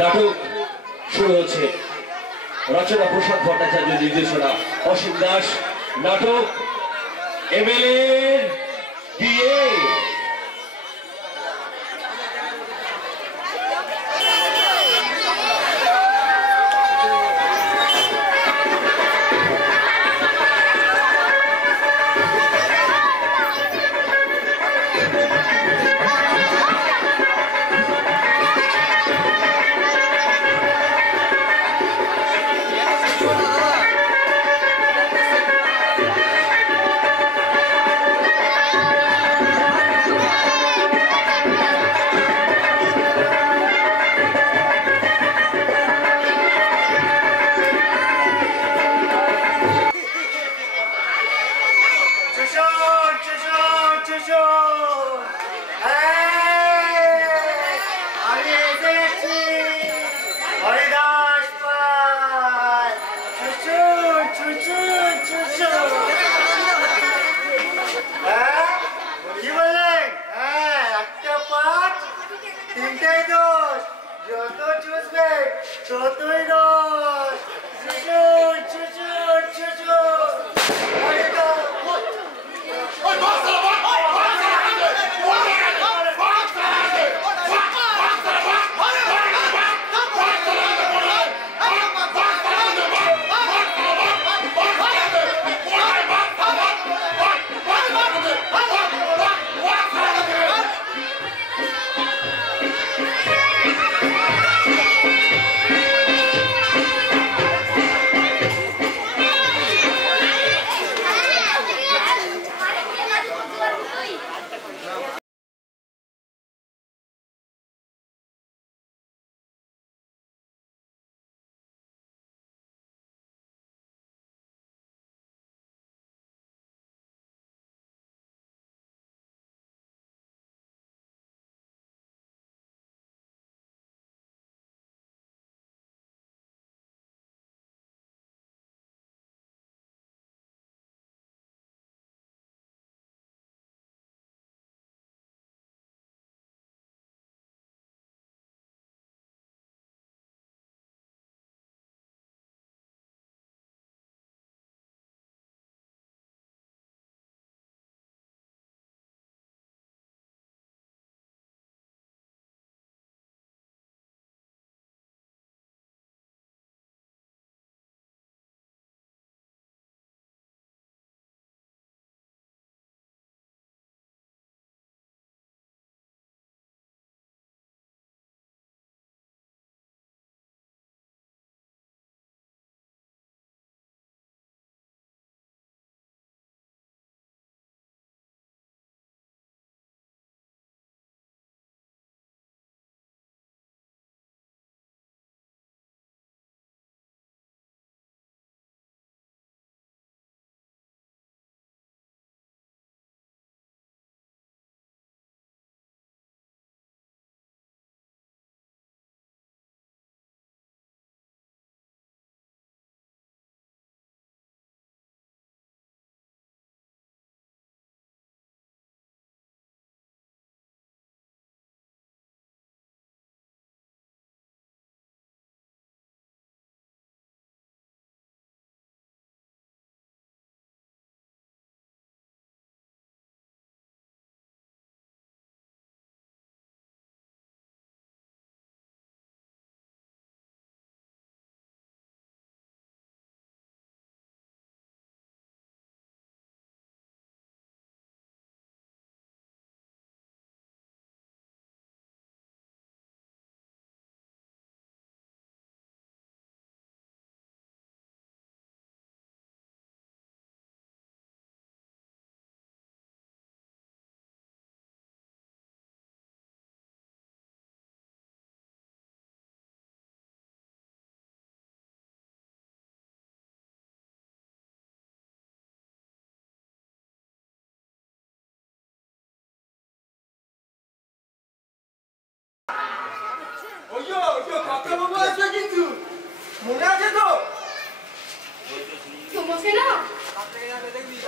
নাটক শুরু হচ্ছে। রচনা প্রসাদ ভট্টাচার্য, নির্দেশনা অসীম দাস। নাটক এমএলএ ডিএ।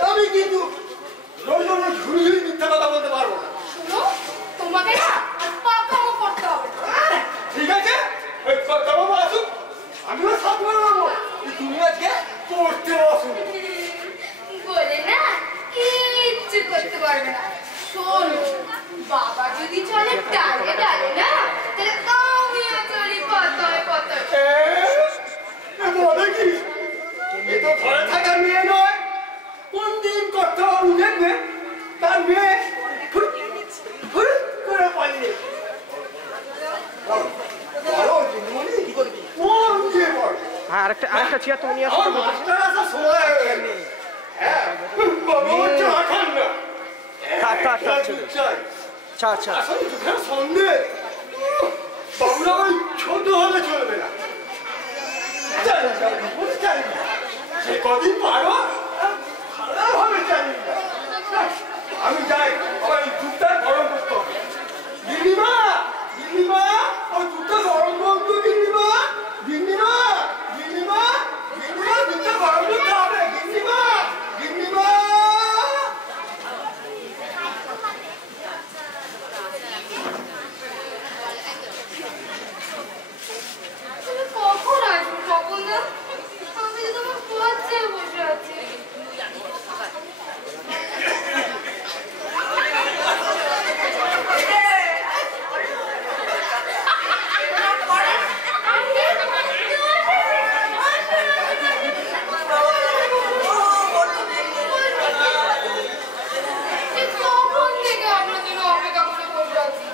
আমি কিন্তু মিথ্যা কথা বলতে পারবো না। তোমাকে না পাকামো করতে হবে। ঠিক আছে, তুমি আজকে পড়তে বসো। বলে না কিচ্ছু করতে পারবে না। শোনো, বাবা যদি চলে ডালে ডালে না, তাহলে আমিও চলি পাতায় পাতায়। বলে কি এ তো ঘরে থাকার মেয়ে নয়, কোন দিন কথা দেখবে তার মেয়ে ফুট ফুট করে পালিয়ে হ্যাঁ আরেকটা চেয়ার তুমি নিয়ে আসো। ছোট হলে চলবে না, সে কদিন পারো ভালোভাবে জানি না। আমি যাই, আমার এই দুধটা গরম করতে হবে। গিন্নিমা, গিন্নিমা, ওই দুধটা গরম করতো। গিন্নিমা, গিন্নিমা, গিন্নিমা, গিন্নিমা, দুধটা গরম করতে হবে। গিন্নিমা, গিন্নিমা। তুমি কখন আসবে কখন না? আমি তো তোমার পথে বসে আছি। কখন থেকে আপনার জন্য অপেক্ষা করে বসে আছি।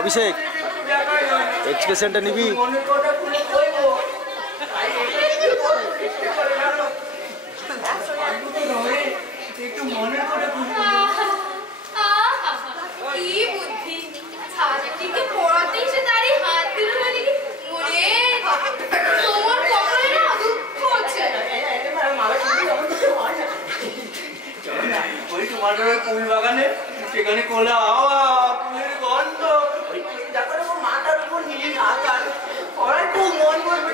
অভিষেক এক্সপ্রেশনটা নিবি? কি বুদ্ধি! ছাত্রীকে পড়াতে এসে তারই হাত দিল মানে কি মরে তোমার কপালে না দুঃখ হচ্ছে। ওই তোমার ফুল বাগানে সেখানে কোলা হাওয়া, ফুলের গন্ধ, ওই দেখো দেখো মাথার উপর নীল আকাশ, পড়ার খুব মন করবে।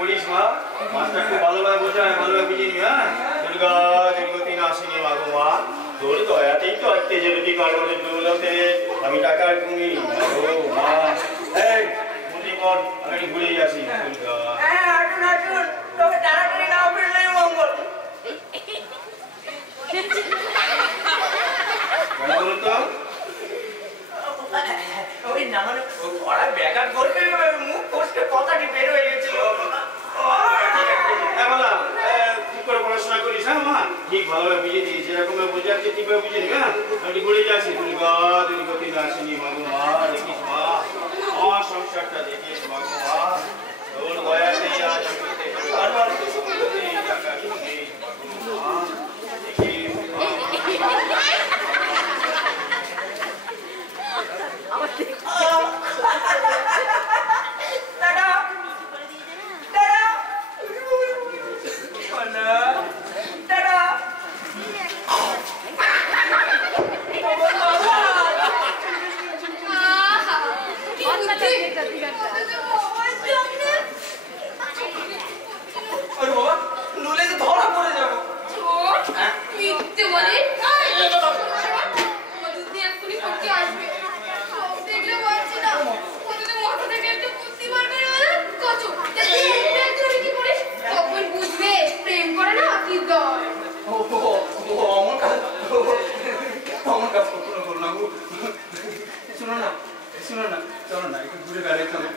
করিস মা, মাস্টার খুব ভালোভাবে বোঝায়, ভালোভাবে বুঝিয়ে নিবি। হ্যাঁ, দুর্গা দুর্গতি নাসিনী মা গো মা, তোর দয়াতেই তো আজকে যেরকম কারণে দৌলতে আমি টাকার কুমির ও মা। এই মুদি কর, আমি ঘুরেই আসি। দুর্গা আসুন আসুন, তবে তাড়াতাড়ি না ফিরলে মঙ্গল। বলুন তো ওই না মানে পড়া ব্যাঘাত করবে, মুখ কষ্টে কথাটি বের হয়ে গেছিল। ঠিক করে পড়াশোনা করিস। হ্যাঁ মা, ঠিক ভালোভাবে বুঝিয়ে দিয়েছি, যেরকম বোঝাচ্ছি ঠিকভাবে বুঝিয়ে নিবি। হ্যাঁ, আমি ঘুরে যাচ্ছি। দুর্গা দুর্গতি নাসিনী মা গো মা, দেখিস মা, আমার সংসারটা দেখিস মা গো মা, তোর দয়াতেই আজ আমি টাকা কিনিস মা গো মা, দেখিস ধরা পড়ে যাবো। মিথ্যে বলে এক্ষুনি করতে আসবে। সব দেখলে বলছে না কোনোদিন মাথা থেকে একটা বুদ্ধি পারবে না। কচু কি করে তখন বুঝবে প্রেম করে না কি দর। অমন কাজ করো না। শুনো না, শোনো না, চলো না, একটু ঘুরে বেড়াই চলো।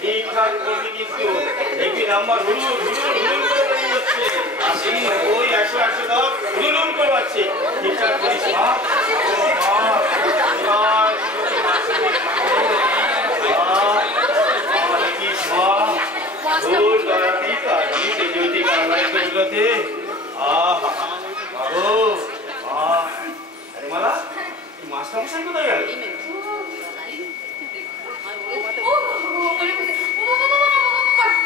ঠিকঠাক করবি কিন্তু দেখবি নাম্বার হুলুম করে বেরিয়ে যাচ্ছে ওই 100 দাও হুলুম করে পাচ্ছে ঠিকঠাক করিস মা দেখিস মা তোর দয়াতেই তো আজকে তেজতি কারবারে করলোতে আরে মালা এই মাস্টার মশাই কোথায় গেল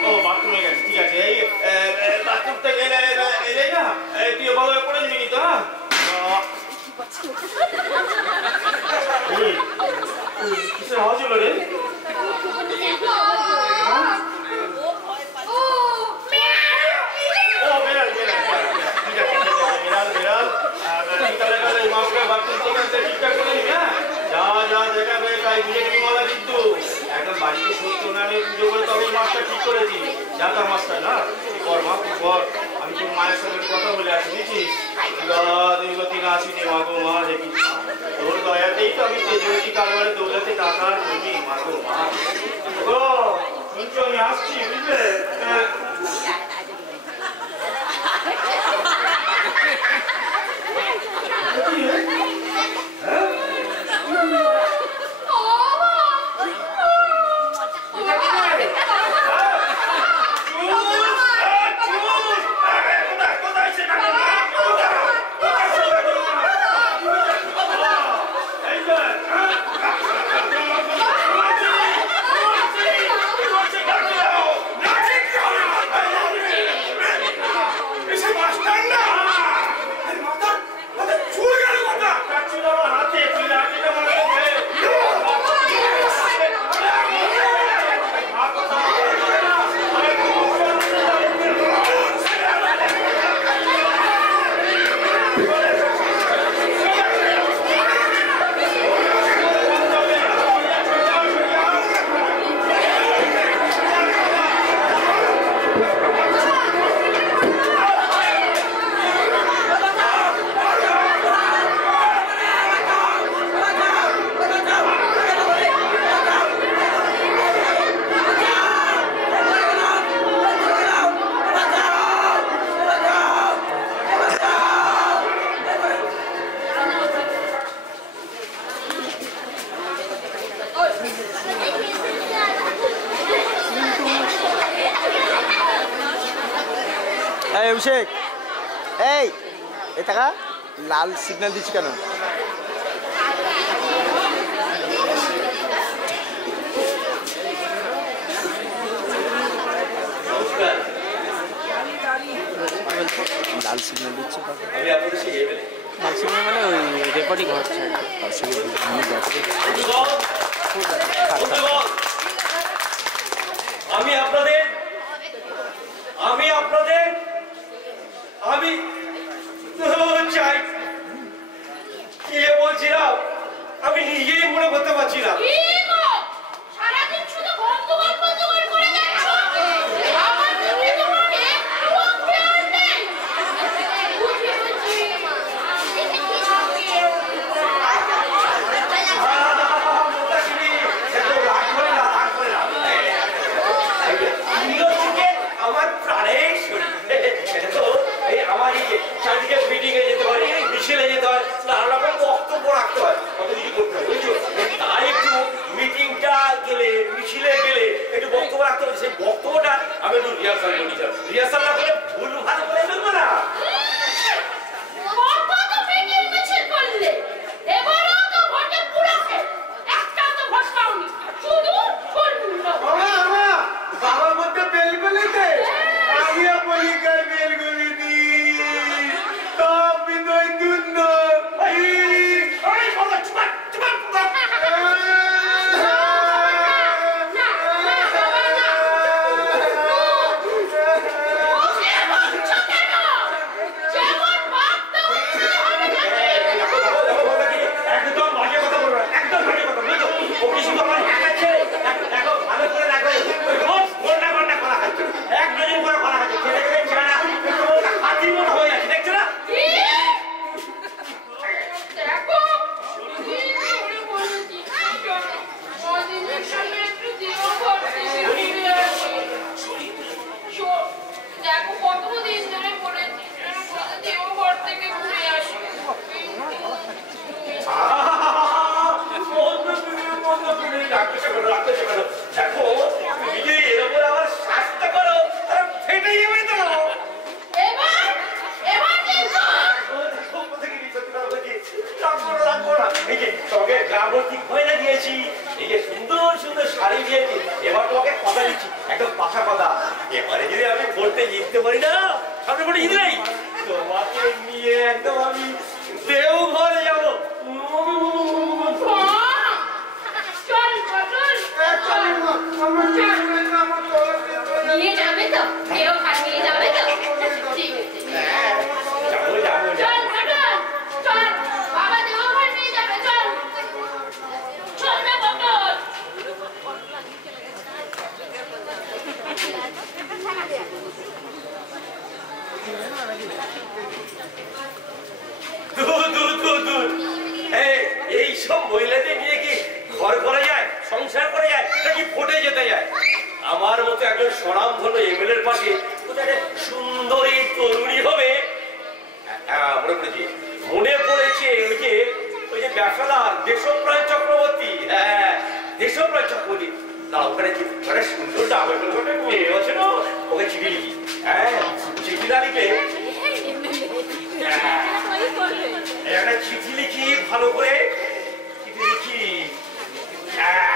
ও বাথরুমে গেছে ঠিক আছে এই বাথরুম থেকে এলে না তুই ভালো করে নিবি তো কিসের আওয়াজ হলো রে একদম বাড়িতে সত্যনারায়ণ পুজো করে তবে মাছটা ঠিক করেছি যাতা মাছটা না কর মা কর আমি তোর মায়ের সঙ্গে কথা বলে আসি বুঝছিস দুর্গতি না আসিনি মা গো মা দেখি তোর দয়াতেই তো আমি তেজবতী কারবারে দৌড়াতে টাকা নিবি মা গো মা গো শুনছো আমি আসছি বুঝলে অভিষেক এই টাকা লাল সিগন্যাল দিচ্ছি কেন লাল সিগন্যাল দিচ্ছি লাল সিগন্যাল মানে ওই রেকর্ডিং হচ্ছে আমি চাই কি বলছিলাম আমি নিজেই মনে করতে পারছি না আমার প্রাণের শরীর আমার চারিদিকে মিটিং এ যেতে হয় মিছিলে যেতে হয় নানা রকম বক্তব্য রাখতে হয় কত কিছু করতে হয় বুঝছো তাই একটু মিটিংটা গেলে মিছিলে গেলে একটু বক্তব্য রাখতে হবে সেই বক্তব্যটা আমি একটু রিহার্সাল করি রিহার্সাল না করে ভুল ভালো করে ফেলবো না বাবার মধ্যে বেল গলিতে আমিও বলি কার বেল গলিতে সব বিদয় দুন্ন দিচ্ছি একদম পাকা কথা। এবারে যদি আমি পড়তে জিততে পারি না, সামনে পড়ে জিতে নেই, তোমাকে নিয়ে একদম আমি দেওঘরে যাবো। নিয়ে যাবে তো? দেওঘর নিয়ে যাবে তো? ঠিক আছে। যাবো যাবো চল পটল, চল বাবা দেওঘর নিয়ে যাবে, চল চল না পটল। এইসব মহিলাদের নিয়ে কি ঘর করা যায়, সংসার করা যায়, নাকি ফোটে যেতে যায়? আমার মতো একজন স্বনামধন্য এমএলএর পাশে সুন্দরী তরুণী হবে। মনে পড়েছে ওই যে ব্যবসাদার দেশপ্রাণ চক্রবর্তী। হ্যাঁ, দেশপ্রাণ চক্রবর্তী। না, ওখানে সুন্দর ডাবল মেয়ে আছে না, ওকে চিঠি লিখি। হ্যাঁ, চিঠি না লিখলে একটা চিঠি লিখি, ভালো করে চিঠি লিখি। হ্যাঁ,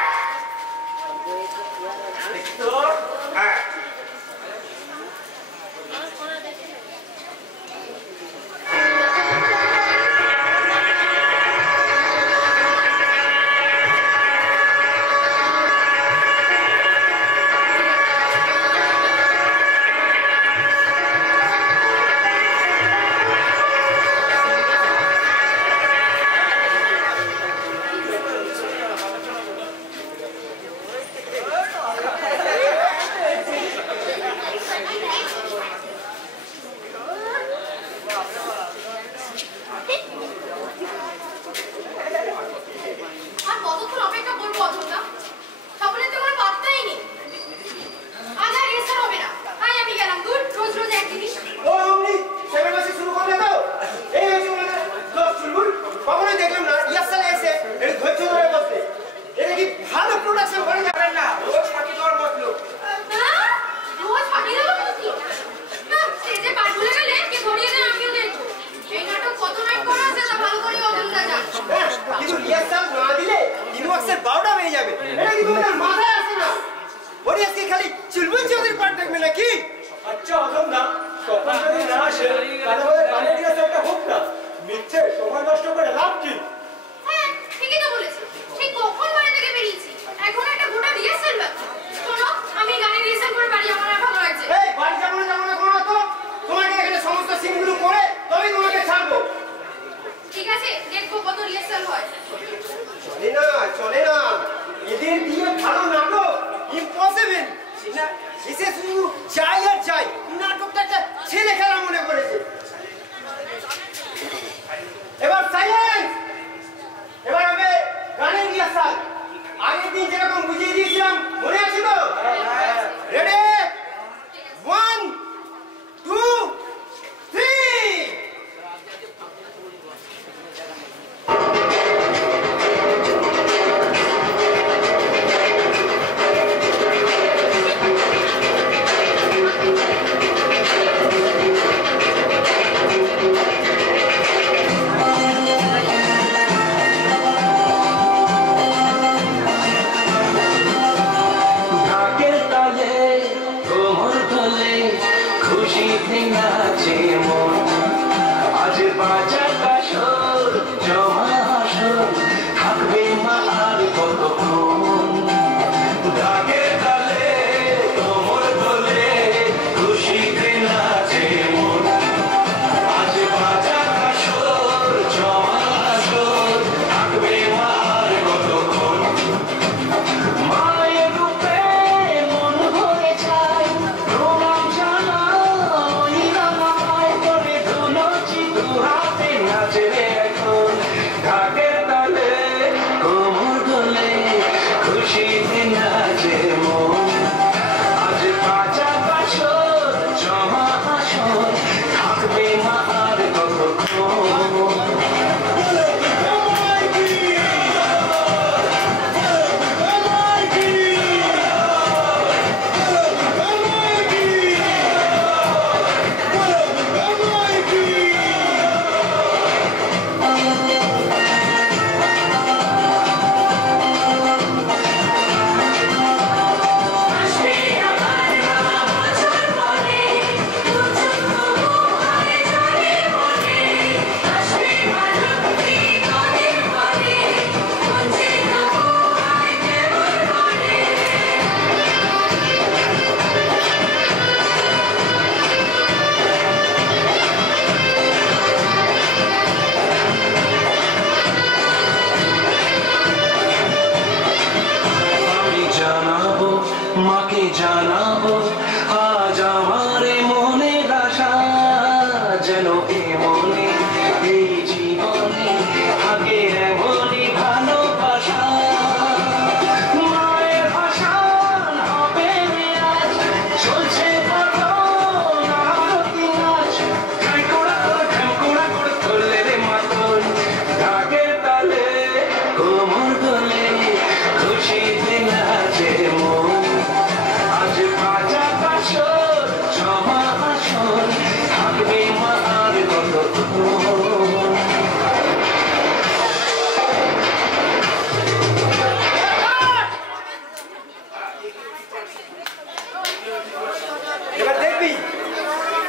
দেখবি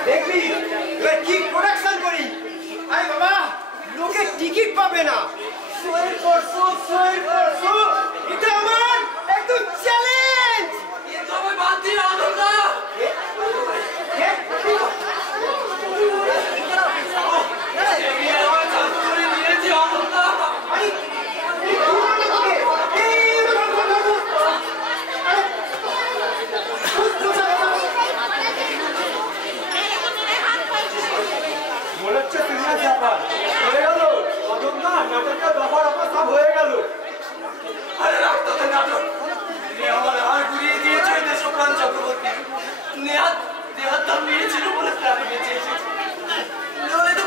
দেখবি এবার কি প্রোডাকশন করি। আরে বাবা লোকে টিকিট পাবে না। এটা আমার একদম চ্যালেঞ্জ। তবে বাদ দিন আনন্দ। মনে হচ্ছে সিনেমা চাপা হয়ে গেল। অজন্তা নাটকটা দফা রফা সব হয়ে গেল। আরে রাখতো তো নাটক। আমার হাড় ঘুরিয়ে দিয়েছে ওই দেশপ্রাণ চক্রবর্তী। নেহাত দাম নিয়েছিল বলে প্রাণে বেঁচে এসেছে। নাহলে তো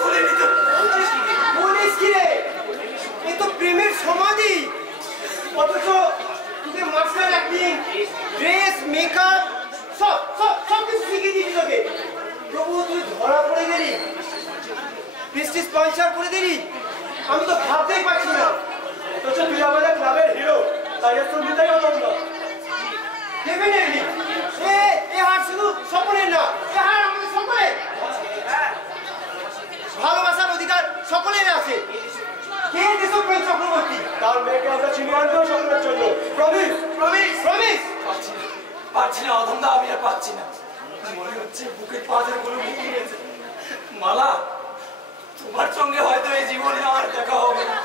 খুলে নিত। বলিস কি রে? এ তো প্রেমের সমাধি। অথচ তোকে মাস্টার অ্যাক্টিং, ড্রেস, মেকআপ সব কিছু শিখিয়ে দিবি তোকে। তবুও তুই ধরা পড়ে গেলি, প্রেস্টিজ স্পন্সর করে দিলি। আমি তো ভাবতেই পারছি না। অথচ তুই আমাদের ক্লাবের হিরো, তাই এত নিতেই হতো না। ডেফিনেটলি এ হার শুধু সকলের না, এ হার আমাদের সকলের। ভালোবাসার অধিকার সকলের আছে। কে দেশপ্রেম চক্রবর্তী? তার মেয়েকে আমরা চিনে আনবো সকলের জন্য। Promise promise promise. পারছি না অধমদা, আমি আর পাচ্ছি না। মনে হচ্ছে বুকের পাথর গুলো মুখে গেছে। মালা, তোমার সঙ্গে হয়তো এই জীবনে আর দেখা হবে না।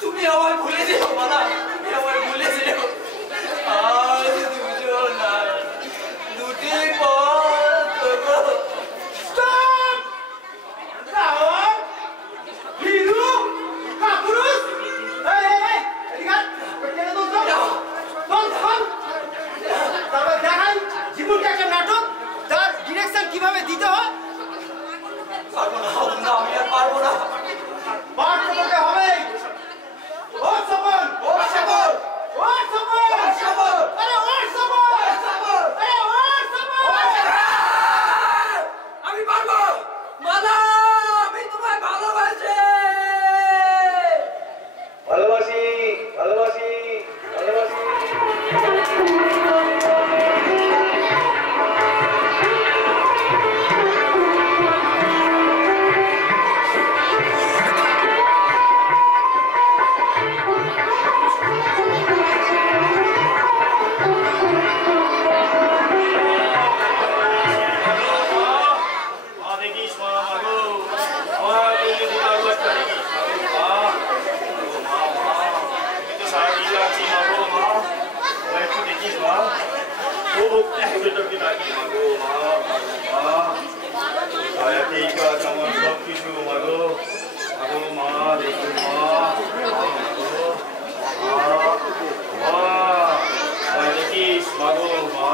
তুমি আমায় ভুলে যেও মালা, তুমি আমায় ভুলে যেও। আজ দুজন আর দুটি পথ গো। স্টপ! রাওয়ার, হিরু, কাপুরুষ। এই, এদিকে আয়। কেন দৌড়? দৌড়। তারপর দেখাই জীবনটা একটা নাটক, তার ডিরেকশন কিভাবে দিতে হয়। পারবো না অধমদা, আমি আর পারবো না। পাঠ করতে হবে। ও সবল, ও সবল, ও সবল, ও সবল। আরে ও সবল, ও সবল, আরে ও সবল। আমি পারবো মালা, আমি তোমায় ভালোবাসি। ভালোবাসি ভালোবাসি ভালোবাসি। দেখিস মা মাগো, আমার দেখিস মা, ও একটু ডাকি মাগো মা, ঠিক আছে আমার সব কিছু মাগো মাগো মা, দেখো মা দেখিস মাগো মা।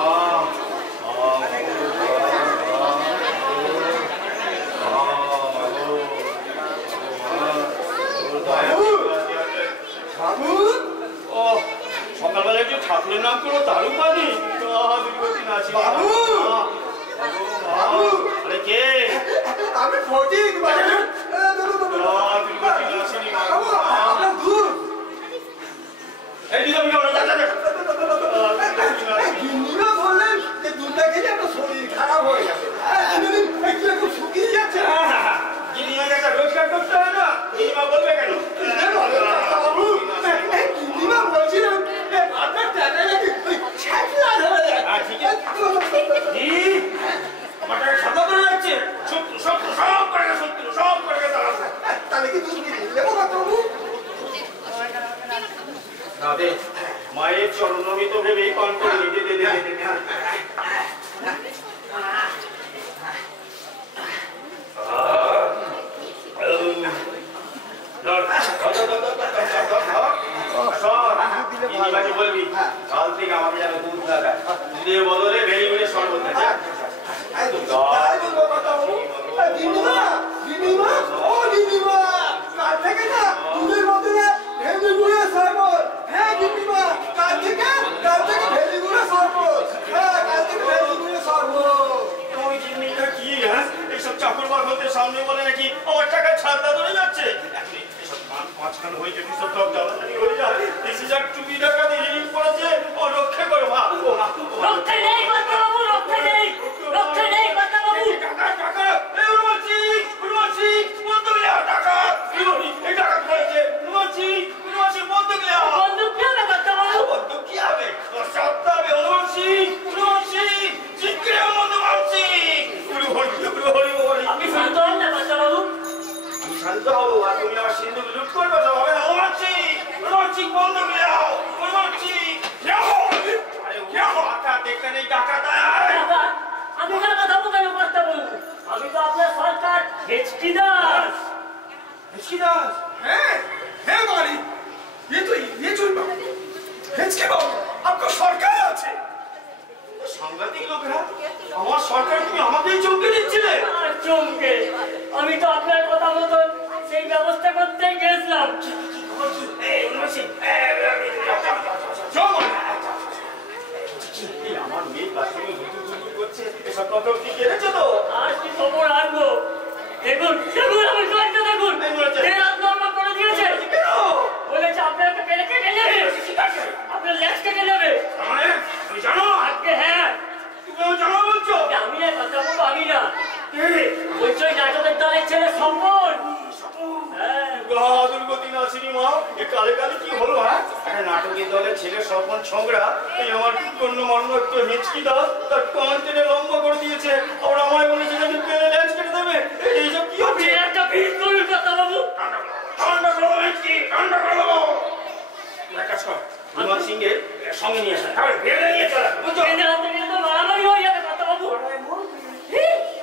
সকালবেলা একটু ঠাকুরের নাম করো তারও পারি। বাবু! আরে কে? আমি ফটিক বাবু। আপনার দূর। এই দিদি আমি গিন্নিমা বললেন যে দুধটা খেলে আপনার শরীর খারাপ হয়ে যাবে। একটু একটু শুকিয়ে যাচ্ছে। গিনিমাকে একটা রোজগার করতে হয় না? গিনিমা বলবে কেন? বাবু গিন্নিমা বলছিলাম আপনার টাকা নাকি ছ্যাঁচড়া ধরে যায়। ঠিক আছে আমার টাকা সাদা করে যাচ্ছে। সব করে সত্যি সব করে দাঁড়াচ্ছে। তাহলে কি তুমি নেবো না বাবু? না দে, মায়ের চরণমিত ভেবেই পান করে নিতে দে। বলবি কাল থেকে আমাকে যেন দুধ লাগায়, দুধের বদলে ভেড়ি শরবত আছে। চাকর হতে সামনে বলে নাকি আমার টাকা ছাড়া ধরে যাচ্ছে। মাঝখানে হয়ে যদি সব জ্বালানি হয়ে যায়, 30,000 চুরি টাকা দিয়ে ঋণ করেছে ও রক্ষা করে মা। রক্ষা নেই বাবু, রক্ষা নেই। হেচকি দাস। হেচকি দাস? হ্যাঁ হ্যাঁ বাড়ি ये तो ये जो হেচকি বাবু আপনার সরকার আছে। সাংঘাতিক লোকেরা, আমার সরকার তুমি আমাকেই চমকে দিচ্ছিলে। আর চমকে আমি তো আপনার কথা মতো সেই ব্যবস্থা করতেই গেছিলাম। আমার মেয়ে বাথরুমে গুজু করছে, এসব কথা কি কেড়েছো তো? আর কি খবর আনবো? দেখুন দেখুন আমার জয়টা দেখুন, রাত লম্বা করে দিয়েছে। বলেছে আপনাকে কেটে কেটে নেবে, আপনার লেজ কেটে নেবে। তুমি জানো? আজকে হ্যাঁ তুমি জানো বলছো? আমি না কথা বলবো, আমি না বলছি ওই নাটকের দলের ছেলে সম্পদ। হ্যাঁ দুর্গতি না সিনেমা এ কালে কালে কি হলো? হ্যাঁ একটা নাটকের দলের ছেলে স্বপন ছোকরা এই আমার কন্য মান্য একটু হেঁচকি দাস তার কান টেনে লম্বা করে দিয়েছে, আবার আমায় বলেছে যদি পেলে লেজ কেটে দেবে। এইসব কি আপনি হচ্ছে? একটা ভিড় করুন কথা বাবু। ঠান্ডা করো হেঁচকি, ঠান্ডা করো। এক কাজ কর, হনুমান সিংহের সঙ্গে নিয়ে আসা, তারপর বেড়ে নিয়ে চলে বুঝছো? এদের হাতে কিন্তু মারামারি হয়ে যাবে কথা বাবু।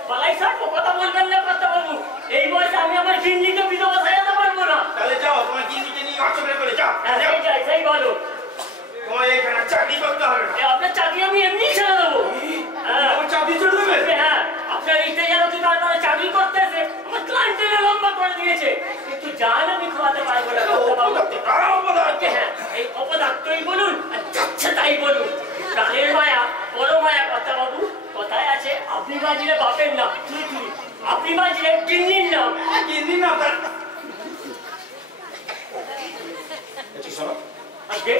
বালাই সাহেব কথা বলবেন না কথা বাবু, এই বয়সে আমি আমার গিন্নিকে বিধবা সাজাতে পারবো না। তাহলে যাও তোমার গিন্নিকে নিয়ে অচলে করে যাও। হ্যাঁ সেই যাই সেই বলো, তোমার এইখানে চাকরি করতে হবে না। আপনার চাকরি আমি এমনি ছেড়ে দেবো। হ্যাঁ আমার চাকরি ছেড়ে দেবে? হ্যাঁ আপনার এইটা যেন তুই তার চাকরি করতে এসে আমার ক্লান টেনে লম্বা করে দিয়েছে, কিন্তু জান আমি খাওয়াতে পারবো না কথা বাবু। হ্যাঁ এই অপদার্থই বলুন আর যাচ্ছে তাই বলুন, প্রাণের মায়া বড় মায়া কথা বাবু। কথায় আছে আপনি বাজিলে বাপের নাম, আপনি বাজিলে গিন্নির নাম। গিন্নি না তার শোনো আজকে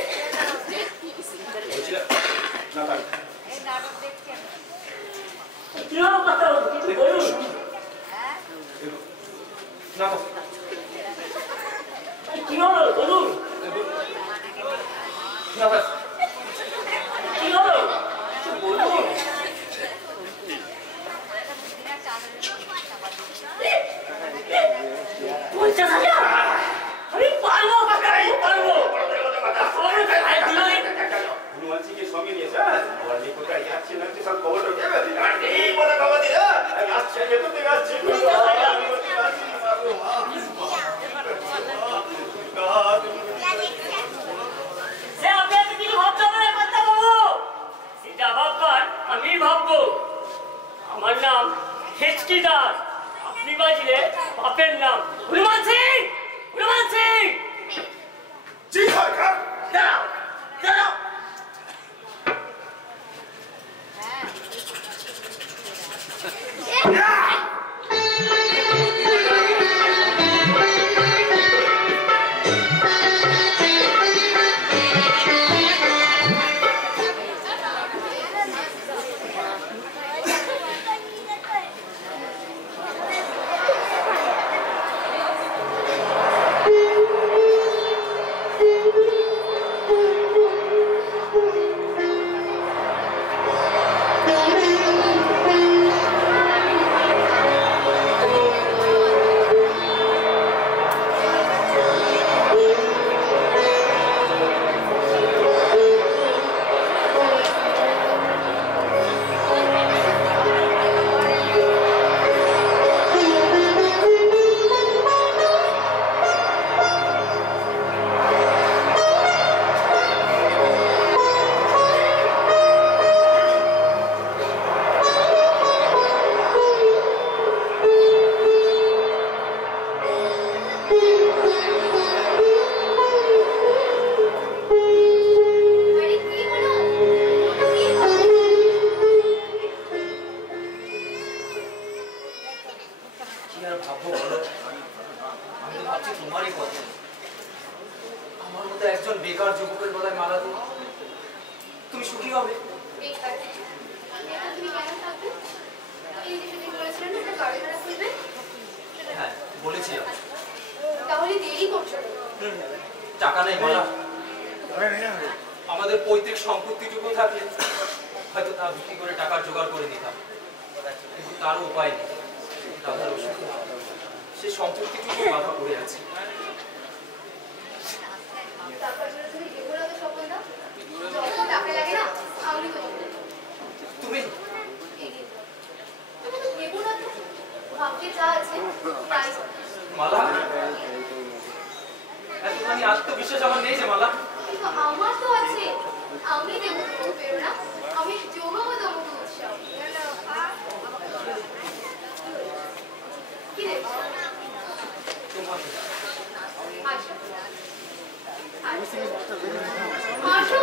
বলছিলাম না তার কি হলো কথা বাবু, কিছু বলুন। না তো কি হলো বলুন, না তো কি হলো কিছু বলুন। 50,000 আমি পারবো কথা পারবো। হনুমান সিংহের সঙ্গে নিয়েছে, ওর কোথায় যাচ্ছে না সব খবরটা দেবে। এই বলে খবর দিলে আসছে ভেতর থেকে আসছে। সে আপনি এত কিছু ভাবতে হবে না কথা বাবু, সেটা ভাববার আমি ভাববো। আমার নাম হেচকি দাস, আপনি বাজিলে বাপের নাম হনুমান সিং। হনুমান সিং জি সরকার। দাঁড়াও দাঁড়াও। টাকা নেই মালা, আমাদের পৈতৃক সম্পত্তিটুকু থাকলে হয়তো তা বিক্রি করে টাকার জোগাড় করে দিতাম, কিন্তু তারও উপায় নেই। দাদার অসুখ, সে সম্পত্তিটুকু বাধা পড়ে আছে। তুমি ভাবতে যা আছে বিশ্বাস আমার নেই যে মালা। কিন্তু আমার তো আছে। আমি দেবো তোমাকে প্রেরণা, আমি যোগাবো তোমাকে উৎসাহ। কি দেখছো? আসো। আসো।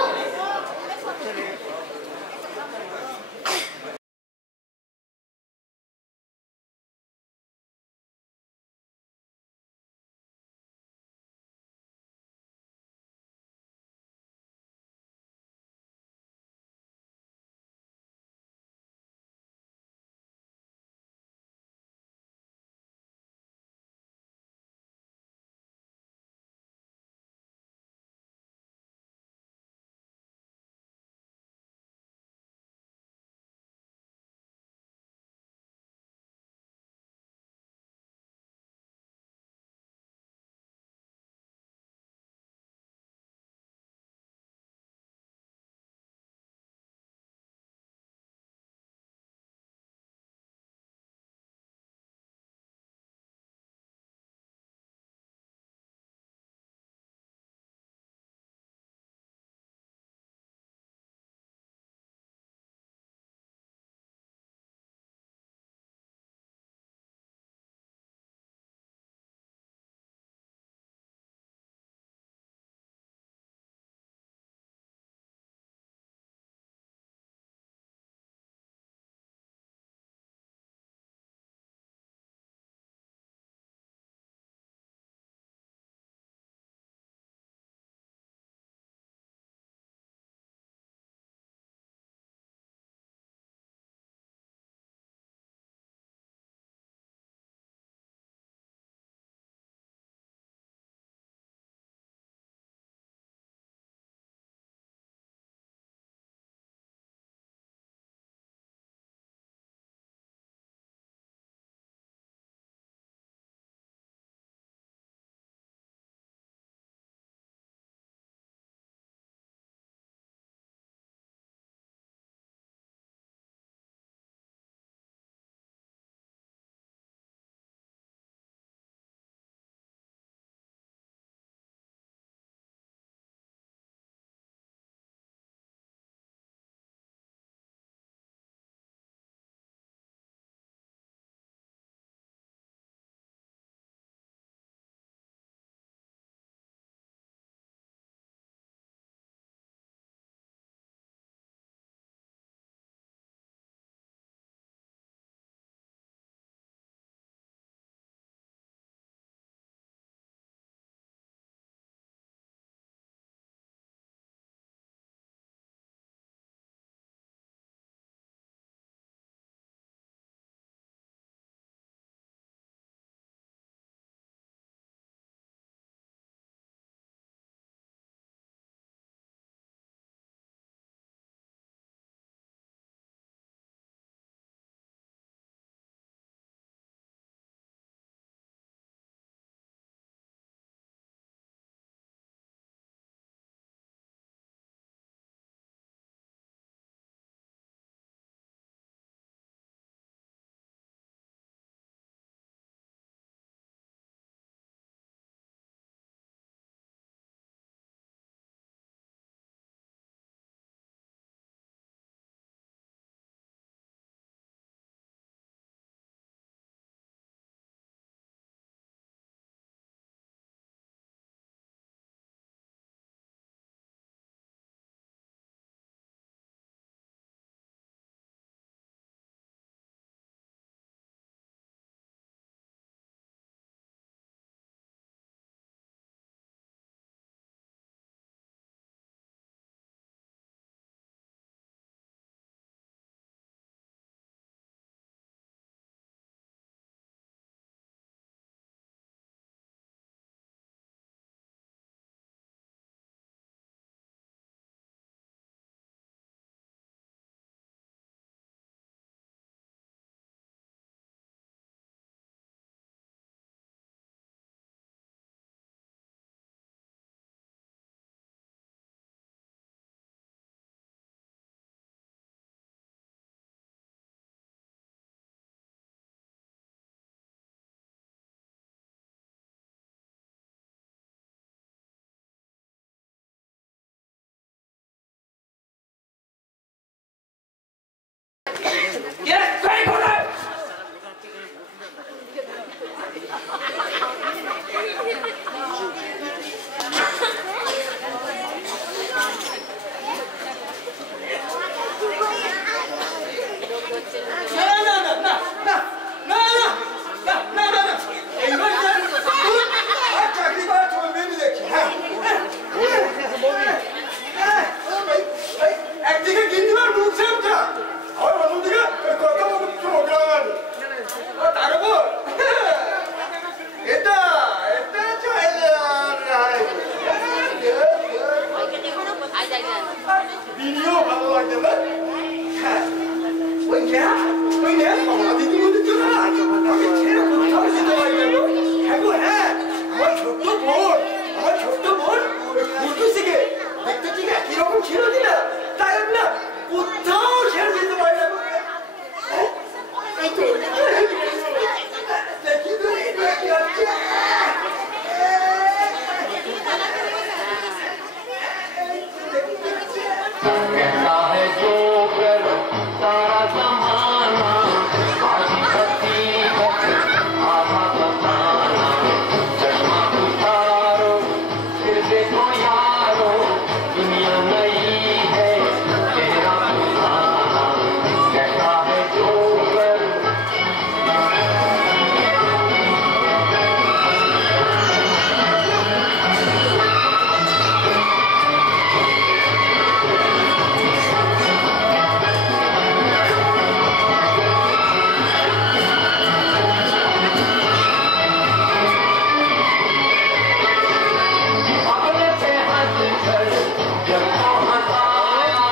একদিকে গিন্দিবার মুখ সামটা আর অন্যদিকে কথা বলছো তার উপর এটা চাইলে ভিডিও ভালো লাগছে না ওই দিদি বলছো না আমি ছেড়ে কোথাও যেতে পারি না হ্যাঁ আমার ছোট্ট বোন ফুটু শিখে দেখতে ঠিক একই রকম ছিল কিনা তাই আমি না কোথাও ছেড়ে যেতে পারি না দেখি তো এটা কি হচ্ছে कहता है जो कर सारा जमाना आज हकीकत आधा बताना चश्मा उतारो फिर देखो यारो दुनिया नई है चेहरा पुराना कहता है जो कर अपने पे हंस कर जब को हंसाया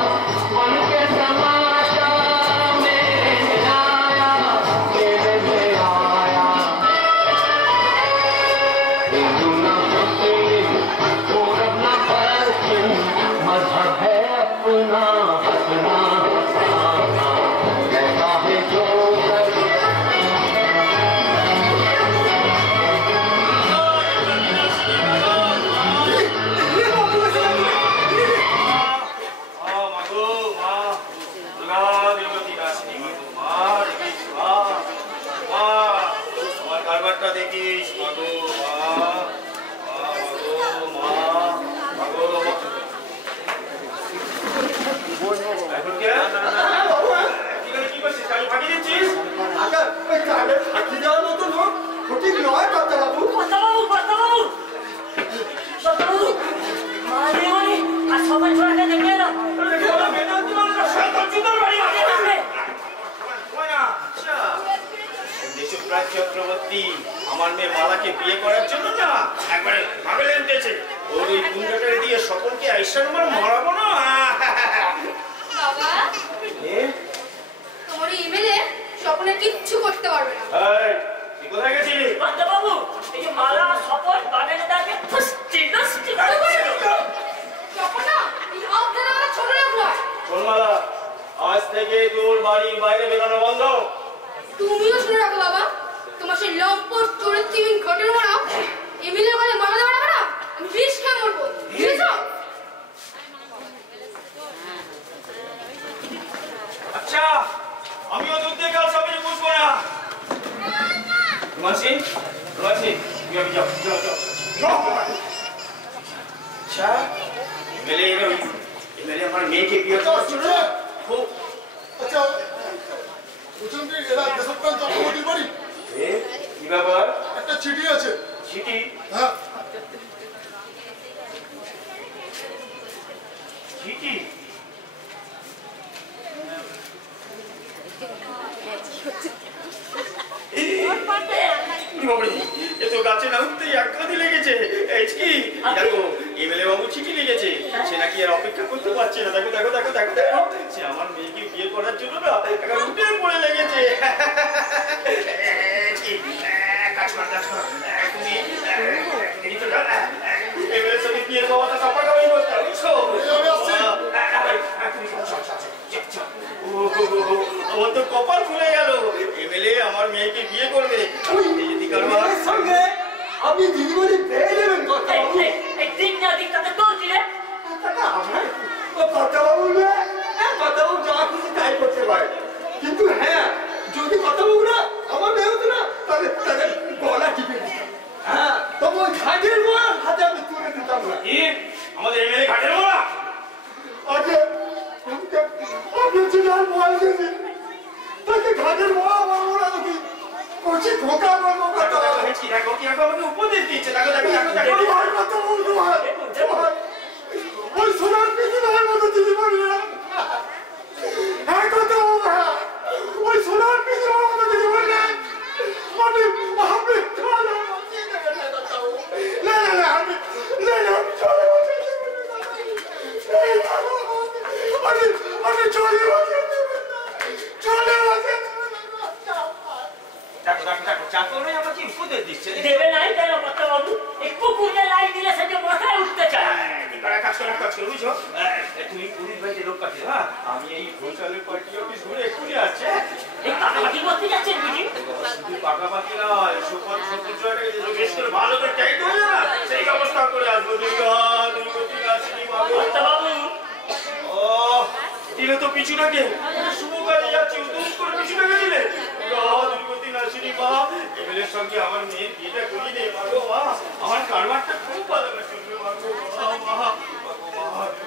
मन के तमाशा मेरे आया मेरे में आया हिंदू न मुस्लिम पूरब न पश्चिम मजहब है अपना हंसना हंसाना कहता है जो कर মাগো মা দুর্গা দেবতী দাসিনী মাগো মা দেখিস মা আমার কারবারটা দেখিস মাগো মা মাগো এখন কে কি করছিস কালি ফাঁকি দিচ্ছিস ফাঁকি দেওয়ার মতো লোক সঠিক নয় কথা বাবু আর সবাই ছোড়াটা দেখে না দেশপ্রাণ চক্রবর্তী আমার মেয়ে মালাকে বিয়ে করার জন্য না একবারে পাগল এনেছে ওর এই গুন্ডাটারে দিয়ে সকলকে আইসার আমার মারাবো না বাবা তোমার ইমেলে স্বপ্নে কিচ্ছু করতে পারবে না তুই কোথায় গেছিলি বাবু এই যে মালা সপন বাগানে দাঁড়িয়ে ফুসটি নষ্টি স্বপ্ন না এই আপনারা আমার ছোট লোক নয় শোন মালা আজ থেকে তোর বাড়ির বাইরে বেরোনো বন্ধ তুমিও শুনে রাখো বাবা তোমার সেই লম্পট চরিত্রহীন ঘটনা মারা এমিলের বলে মারা দেওয়া না আমি বিষ খেয়ে মরবো বুঝেছো আচ্ছা আমিও দুধ দিয়ে কাল সব কিছু বুঝবো না মাসি তুই আমি যাও আচ্ছা এমএলএ আমার মেয়েকে বিয়ে করার জন্য খুব আচ্ছা বুঝুন কি এরা দেশপ্রাণ চক্রবর্তীর বাড়ি কি ব্যাপার একটা চিঠি আছে চিঠি হ্যাঁ চিঠি এ তো গাছে না উঠতেই এক কাঁদি লেগেছে কি দেখো এমএলএ বাবু চিঠি লিখেছে সে নাকি আর অপেক্ষা করতে পারছে না দেখো দেখো দেখো দেখো দেখো সে আমার মেয়েকে বিয়ে করার জন্য না এখন উঠে পড়ে লেগেছে তুমি এমএলএর সঙ্গে বিয়ে বাবাটা চাপা খাওয়াই বসতে বুঝছো আমার তো কপাল খুলে গেল এমএলএ আমার মেয়েকে বিয়ে করবে যদি কারবার সঙ্গে আপনি দিদিমণি পেয়ে যাবেন কথা এই দিন না দিন তাতে তোর দিলে কথা বলবে কথা বল যা খুশি তাই করতে পারে কিন্তু হ্যাঁ যদি কথা বল না আমার মেয়ে হতো না তাহলে তাদের গলা টিপে দিতাম হ্যাঁ তবে ওই ঘাটের মোড়া হাতে আমি তুলে দিতাম না আমাদের এমএলএ ঘাটের মোড়া আচ্ছা আমি চিনার বল দিদি খোকা বলবো কত হেঁচকি দেখো কিরকম আমাকে উপদেশ দিচ্ছে দেখো দেখো দেখো দেখো তোমার কত তোমার ওই সোনার পিছনের মতো দিদি বললে হ্যাঁ কত ওই সোনার পিছনের মতো দিদি বললে মানে আপনি না না না আমি না না আমি চলে আমি চলে চলে দেখো দেখো দেখো চাকরে আমাকে উপদেশ দিচ্ছে দেবে নাই কেন বাবু একটু কুড়ে লাই দিলে সে যে মাথায় উঠতে চায় কাজ করে বুঝছো তুমি পুলিশ বাড়িতে লোক পাঠিয়ে হ্যাঁ আমি এই ঘোষালের পার্টি অফিস ঘুরে এক্ষুনি আসছে এই কাকাবাকি করতে যাচ্ছেন বুঝি শুধু পাকাপাকি নয় সুপার সত্তর টাকা যে বেশ করে ভালো করে টাইট হয়ে না সেই ব্যবস্থা করে আসবো দুর্গতি আসেনি বাবু ও দিলে তো পিছু নাকে শুভ কাজে যাচ্ছি উদুম করে পিছু নাকে দিলে দুর্গতি নাসিনি মা এমএলএর সঙ্গে আমার মেয়ের বিয়েটা করিয়ে দে মাগো মা আমার কারবারটা খুব ভালো লাগছে মাগো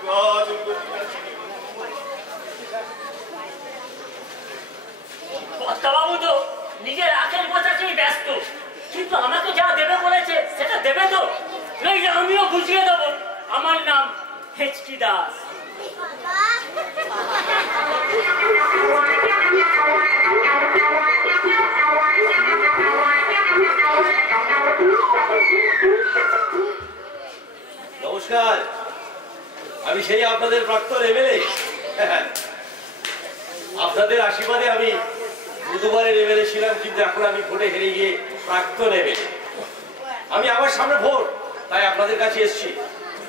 মা দুর্গতি নাসিনি বাবু তো নিজের আখের বোঝাতেই ব্যস্ত কিন্তু আমাকে যা দেবে বলেছে সেটা দেবে তো নইলে আমিও বুঝিয়ে দেবো আমার নাম হেচকি দাস নমস্কার আমি সেই আপনাদের প্রাক্তন এমএলএ আপনাদের আশীর্বাদে আমি বুধবারের এমএলএ ছিলাম কিন্তু এখন আমি ভোটে হেরে গিয়ে প্রাক্তন এমএলএ আমি আমার সামনে ভোট তাই আপনাদের কাছে এসেছি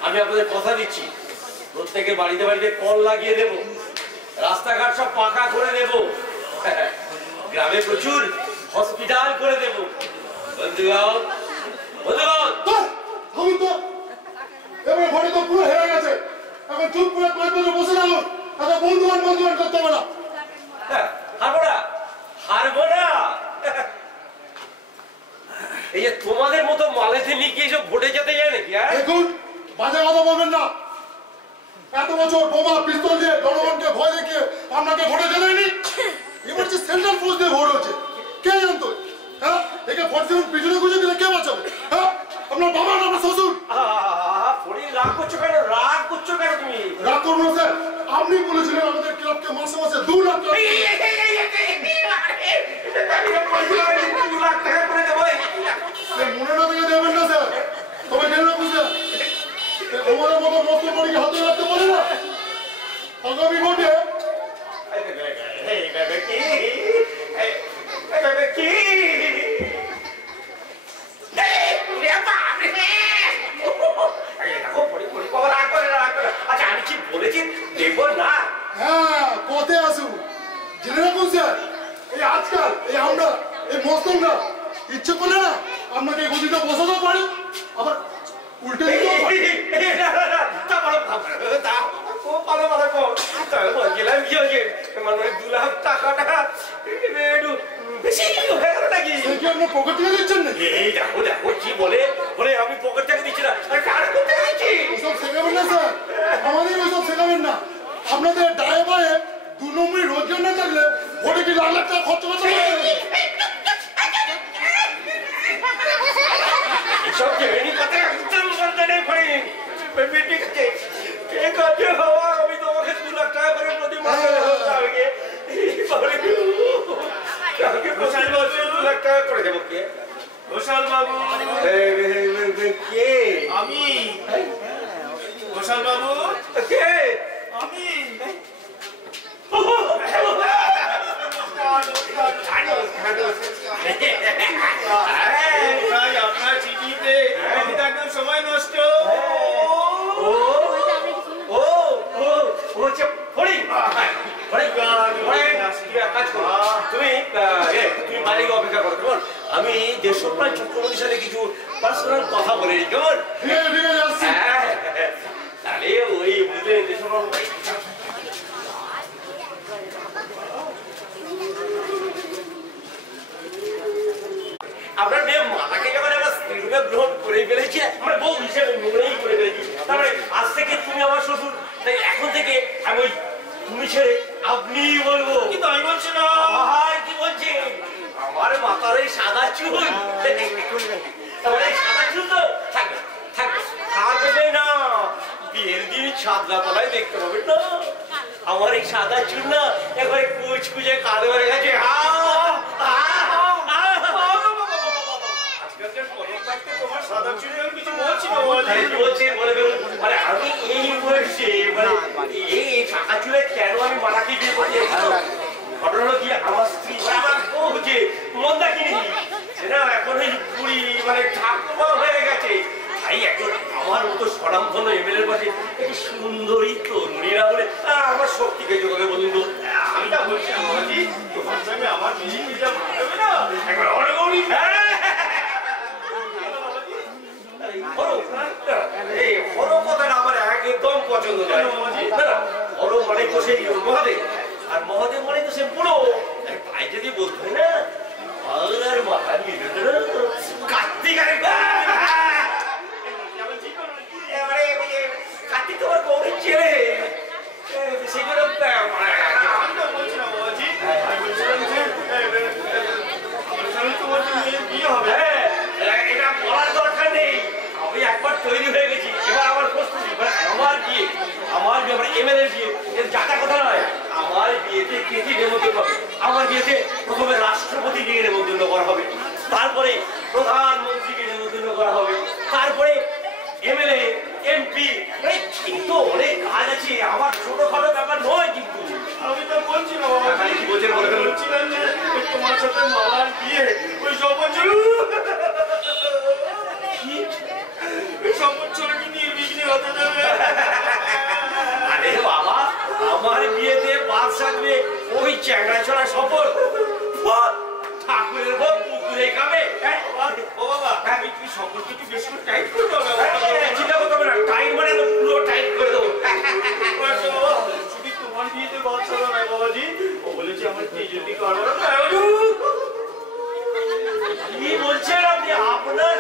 আমি আপনাদের কথা দিচ্ছি প্রত্যেকের বাড়িতে বাড়িতে কল লাগিয়ে দেব রাস্তাঘাট সব পাকা করে দেব গ্রামে প্রচুর হসপিটাল করে দেব বন্ধুগণ এবার ঘরে তো পুরো হেরে গেছে এখন চুপ করে বসে থাকুন এখন বন্ধুবান করতে হবে না হারবো না এই যে তোমাদের মতো মালেতে নিয়ে কি এসব ভোটে যেতে যায় নাকি দেখুন বাজে কথা বলবেন না এত বছর বোমা পিস্তল দিয়ে জনগণকে ভয় দেখিয়ে আপনাকে ভোটে জেনেনি এবার যে সেন্ট্রাল ফোর্স দিয়ে ভোট হচ্ছে কে জানতো হ্যাঁ একে ভোট দেবেন পিছনে গুঁজে দিলে কে বাঁচাবে হ্যাঁ আপনার বাবা না আপনার শ্বশুর রাগ করছো কেন তুমি রাগ করবো না স্যার আপনি বলেছিলেন আমাদের ক্লাবকে মাসে মাসে 2 লাখ টাকা মনে না থেকে দেবেন না স্যার তবে জেনে রাখুন স্যার আমাদের মতো মস্ত পরীকে হাতে রাখতে পারে না আগামী ভোটে আচ্ছা আমি কি বলেছি দেব না হ্যাঁ কতে আসুন জেনে রাখুন স্যার এই আজকাল এই আমরা এই মস্তনরা ইচ্ছে করলে না আপনাকে গদিতে বসাতে পারে আবার উল্টে দিতেও পারে 2 লাখ টাকাটা বেশি হয়ে গেল নাকি আপনি পকেট থেকে দিচ্ছেন না এই দেখো কি বলে আমি পকেট থেকে দিচ্ছি না ওসব শেখাবেন না স্যার আমাদের ওসব শেখাবেন না আপনাদের ডায়ে বায়ে 2 নম্বরই রোজগার না থাকলে ভোটে কি লাখ লাখ টাকা খরচ করতে পারবে সব জেনে কথা একদম বলতে নেই ভাই ঠিক আছে বাবা আমি তোমাকে 2 লাখ টাকা করে প্রতি মাসে $2 লাখ টাকা করে দেবো কে ঘোষাল বাবু কে আমি ঘোষাল বাবু কে আমি আপনার চিঠিতে একদম সময় নষ্ট তুমি মালিক অপেক্ষা করো আমি দেশপ্রাণ চক্রবর্তীর সাথে কিছু পার্সোনাল কথা বলে নি কেমন তাহলে ওই বুঝলে দেশপ্রাণ আপনার মেয়ে মাতাকে যখন আমার স্ত্রীরূপে গ্রহণ করে ফেলেছি আমার বউ হিসেবে মনেই করে ফেলেছি তারপরে আজ থেকে তুমি আমার শ্বশুর তাই এখন থেকে আমি ওই তুমি ছেড়ে আপনি বলবো কিন্তু আমি বলছি না কি বলছি আমার মাথার এই সাদা চুল, আমার এই সাদা চুল তো থাকবে থাকবে থাকবে না, বিয়ের দিন ছাদনা তলায় দেখতে পাবেন না। আমার এই সাদা চুল না একবারে কুচকুচে কালো হয়ে গেছে। তোমার সাদা চুলে আমি কিছু বলছি না, বলছেন বলে দেবেন। মানে আমি এই বয়সে মানে এই সাদা চুলে কেন আমি মালাকে বিয়ে করতে ঘটনা হলো কি, আমার স্ত্রী আমার বউ যে মন্দাকিনী সেটা এখন এই পুরী মানে ঠাকুমা হয়ে গেছে। তাই এখন আমার মতো স্বনামধন্য এমএলএর পাশে এই সুন্দরী তরুণীরা বলে আমার শক্তিকে যোগাবে বলুন তো। আমি তা বলছি বাবাজি, তোমার সঙ্গে আমার মিশি মিশা ভালো না একবার অরগৌরী। এই হরো কথাটা আমার একদম পছন্দ নয়। হরো মানে তো সেই মহাদেব, আর মহাদেব মানে তো সে বুড়ো। তাই যদি বলতে হয় না বাংলার মাথা নিয়ে কার্তিক, আরে কার্তিক তোমার গৌরীর ছেলে, সেগুলো আমি তো বলছি না বাবাজি, আমি বলছিলাম যে তোমার মেয়ে বিয়ে হবে। এটা বলার দরকার নেই, আমি একবার তৈরি হয়ে গেছি, এবার আমার প্রস্তুতি। আমার বিয়ে, আমার বিয়ে আমার এমএলএ বিয়ে, এর যাতা কথা নয়। আমার বিয়েতে কে কে নেমন্তন্ন হবে? আমার বিয়েতে প্রথমে রাষ্ট্রপতি নিয়ে নেমন্তন্ন করা হবে, তারপরে প্রধানমন্ত্রীকে নেমন্তন্ন করা হবে, তারপরে এমএলএ এমপি। কিন্তু অনেক কাজ আছে, আমার ছোটখাটো ব্যাপার নয়। কিন্তু আমি তো বলছি না বাবাজি, কি বলছেন বলে ফেলুন। বলছিলাম যে তোমার সাথে মালার বিয়ে ওই সম্পদ কি নির্বিঘ্নে হতে দেবে? আরে বাবা, আমার বিয়েতে বাদ থাকবে ওই চ্যাংড়া ছড়া সফল ঠাকুরের ভোগ পুকুরে খাবে। ও বাবা, আমি কি সম্পর্কে একটু বেশি করে টাইট করতে হবে? চিন্তা করতে হবে না, টাইট মানে পুরো টাইট করে দেবো। শুধু তোমার বিয়েতে বাচ্চা নয় বাবাজি, ও বলেছে আমার তেজস্বী কারণ। কি বলছেন আপনি? আপনার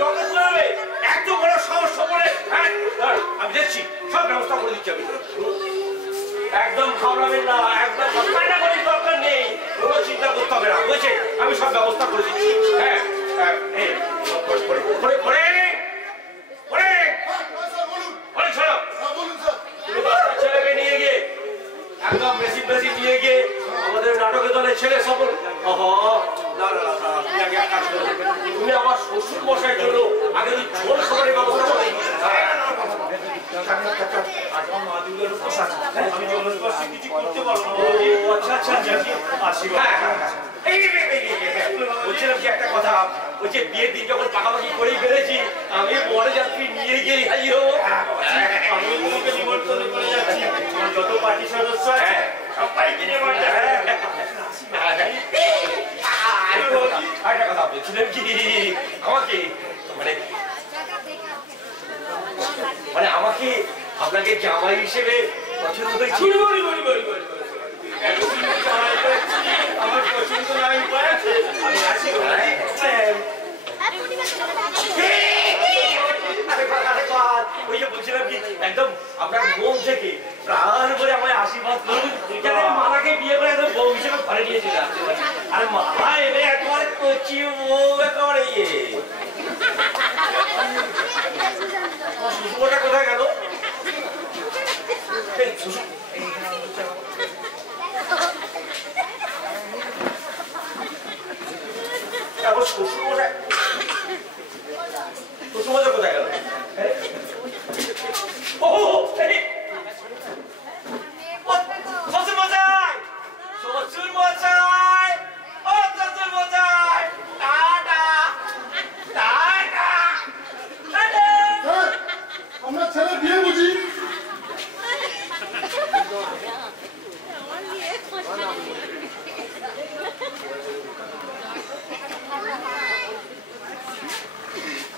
ডকাত হবে এত বড় সমস্যা পড়ে? আমি দেখছি, সব ব্যবস্থা করে দিচ্ছি আমি। একদম ঘাবড়াবেন না, একদম কান্নাকাটির দরকার নেই, কোনো চিন্তা করতে হবে না, বুঝেছেন? আমি সব ব্যবস্থা করে দিচ্ছি। হ্যাঁ ছেলেকে নিয়ে গিয়ে একদম বেশি বেশি নিয়ে গিয়ে আমাদের নাটকের দলের ছেলে সফল। তুমি আমার শ্বশুর মশাই জন্য আগে তুই ঝোল খাবারের ব্যবস্থা করে। আমি জনস্পর্শে কিছু করতে পারবো না। আচ্ছা আচ্ছা বলছিলাম কি একটা কথা, ওই যে বিয়ের দিন যখন পাকাপাকি করেই ফেলেছি, আমি বড় যাত্রী নিয়ে গিয়ে হাজির হবো। আমি তোমাকে নিমন্ত্রণ করে যাচ্ছি, তোমার যত পার্টি সদস্য আছে সবাইকে নিমন্ত্রণ। একটা কথা বলছিলাম কি, আমাকে মানে আমাকে আপনাকে জামাই হিসেবে পছন্দ হয়েছে? আমার পছন্দ নাই, আমি আসি। ওই যে বলছিলাম কি, একদম আপনার মন থেকে প্রাণ করে আমায় আশীর্বাদ করুন, যাতে মালাকে বিয়ে করে একদম বউ হিসেবে ঘরে নিয়ে চলে আসতে পারি। আর মালা এলে একেবারে কচি বউ, একেবারে শ্বশুরটা কোথায় গেল? শ্বশুরমশাই কোথায় গেল? শ্বশুরমশাই, শ্বশুরমশাই, ও শ্বশুরমশাই, টাটা টাটা। আমরা ছেলে বিয়ে বুঝি।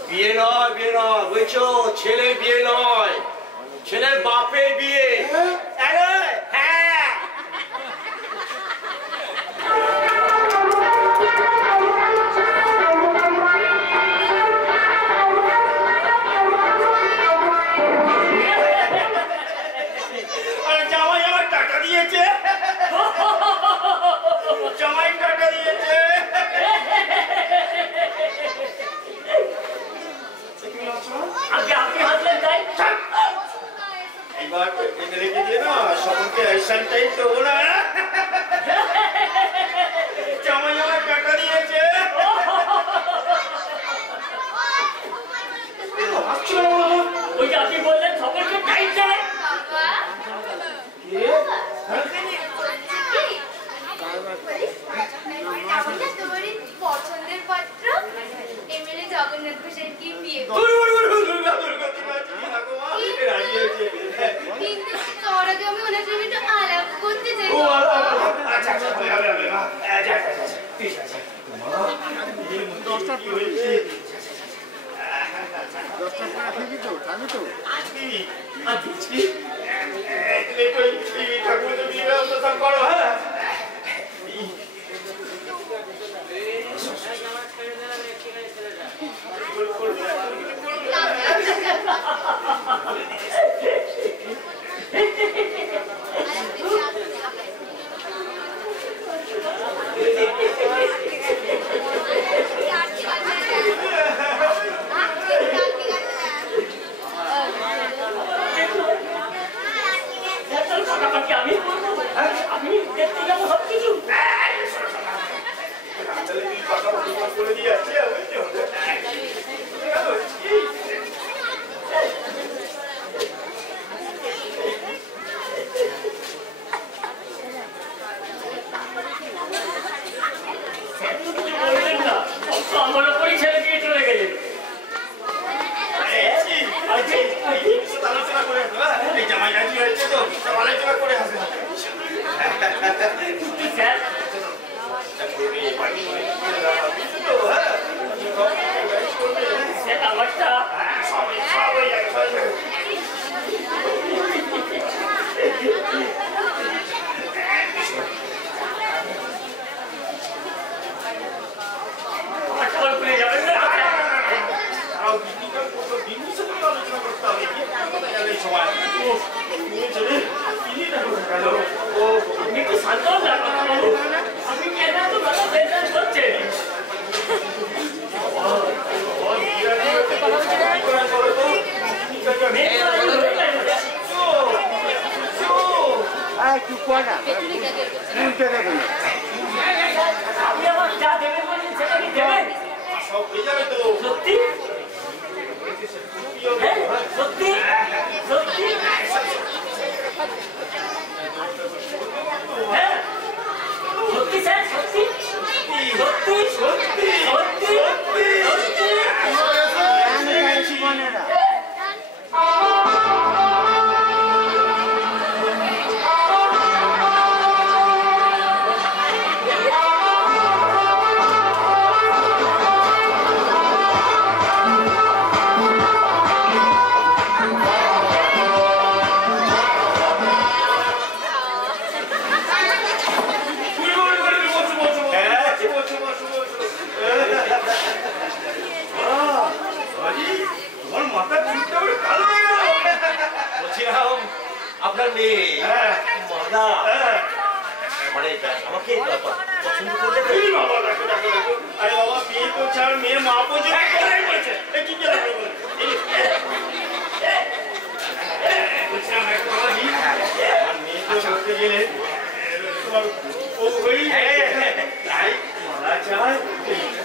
বিয়ে নয়, বিয়ে নয়, বুঝছো? ছেলের বিয়ে নয়, ছেলের বাপের বিয়ে। হ্যাঁ, জামাই আমার টাকা দিয়েছে, জামাই টাকা দিয়েছে। আচ্ছা আচ্ছা হবে হবে হবে মা যা যা যা ঠিক আছে মা এই দশটা কি হয়েছে 10টা টাকা ঠিকই তো আমি তো কি কি এই ঠাকুর তুমি ব্যবস্থা করো হ্যাঁ আমি দেখতে যাবো সবকিছু করে দিয়ে আসছি আমার ওপরই ছেড়ে দিয়ে চলে গেলেন আলোচনা করে এই জামাই রাজি হয়েছে তো আলোচনা করে আসবে স্যার আমারটা যাবেন না একটু শান্ত আপনি কেন তো কথা বেজার করছেন আপনি আমার যা দেবেন বলছেন সেটা কি দেবেন সত্যি সত্যি সত্যি হ্যাঁ সত্যি স্যার সত্যি সত্যি সত্যি সত্যি আপনার মেয়ে মালা মানে আমাকে পছন্দ করলে আরে বাবা বিয়ে তো ছাড় মেয়ের মা পর্যন্ত কি মেয়ে তো করতে গেলে তোমার ও হই তাই মালা চাই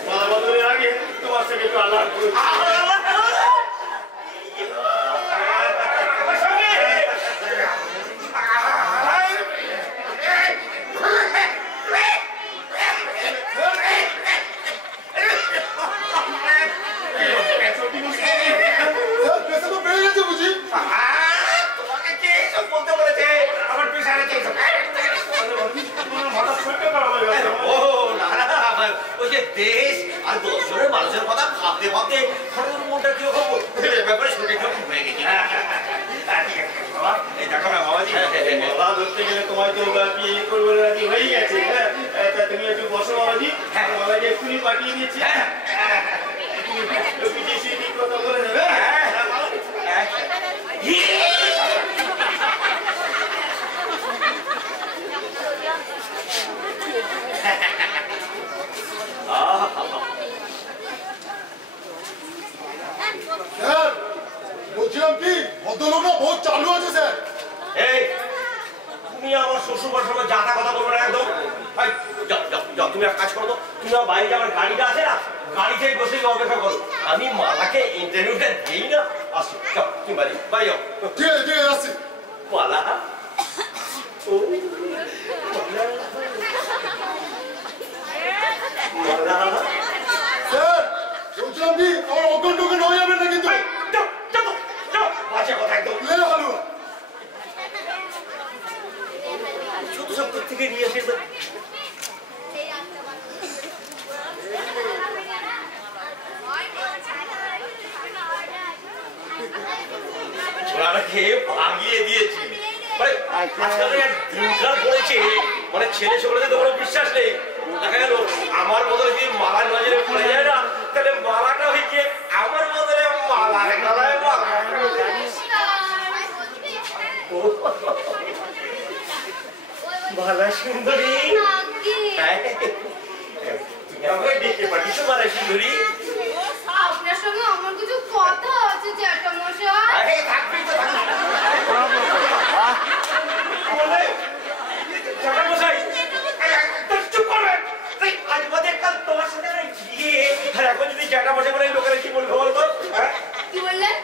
মালা বদলের আগে তোমার সাথে একটু আলাপ করে দেশ আর 10 জনের মানুষের কথা ভাবতে ভাবতে হঠাৎ মনটা কিরকম ব্যাপারে শুনে হয়ে গেছে এই দেখো না বাবাজি মালা ধরতে গেলে তোমার তো বিয়ে করবো রাজি হয়ে গেছে তা তুমি একটু বসো বাবাজি বাবাজি এক্ষুনি পাঠিয়ে দিচ্ছি কথা বলে নেবে বলছিলাম কি ভদ্রলোকরা বহুত চালু আছে স্যার। এই তুমি আমার শ্বশুর বাড়ির সঙ্গে যাতা কথা বলবো না একদম। যাও তুমি এক কাজ করো তো, তুমি আমার বাইরে যাবার গাড়িটা আছে না, গাড়িতেই বসে অপেক্ষা করো। আমি মালাকে ইন্টারভিউটা দিই না, আসো যাও তুমি বাড়ি বাড়ি যাও। ঠিক আছে ঠিক আছে আসছি। মালা স্যার বলছিলাম কি আমার অজ্ঞান টজ্ঞান হয়ে যাবেন না কিন্তু। বাজে কথা একদম। লে হালুয়া শুধু সব থেকে নিয়ে এসে ছোড়াটা খেয়ে ভাগিয়ে দিয়েছি। মানে আজকাল দিনকাল পড়েছে, মানে ছেলে সকলেতে তো কোনো বিশ্বাস নেই। দেখা গেল আমার বদলে যদি মালা নজরে পড়ে যায় না, তাহলে মালাটা হয়েছে আমার বদলে মালায় গলায় মালা। মালা সুন্দরী, তুমি আমাকে ডেকে পাঠিয়েছো মালা সুন্দরী? আপনার সঙ্গে আমার কিছু কথা আছে জ্যাঠামশাই। থাকবি তো জ্যাঠামশাই, চুপ করবেন। আজ বাদে কাল তোমার সাথে গিয়ে এখন যদি জ্যাঠামশাই বলে লোকেরা কি বলবে বলতো? কি বললেন?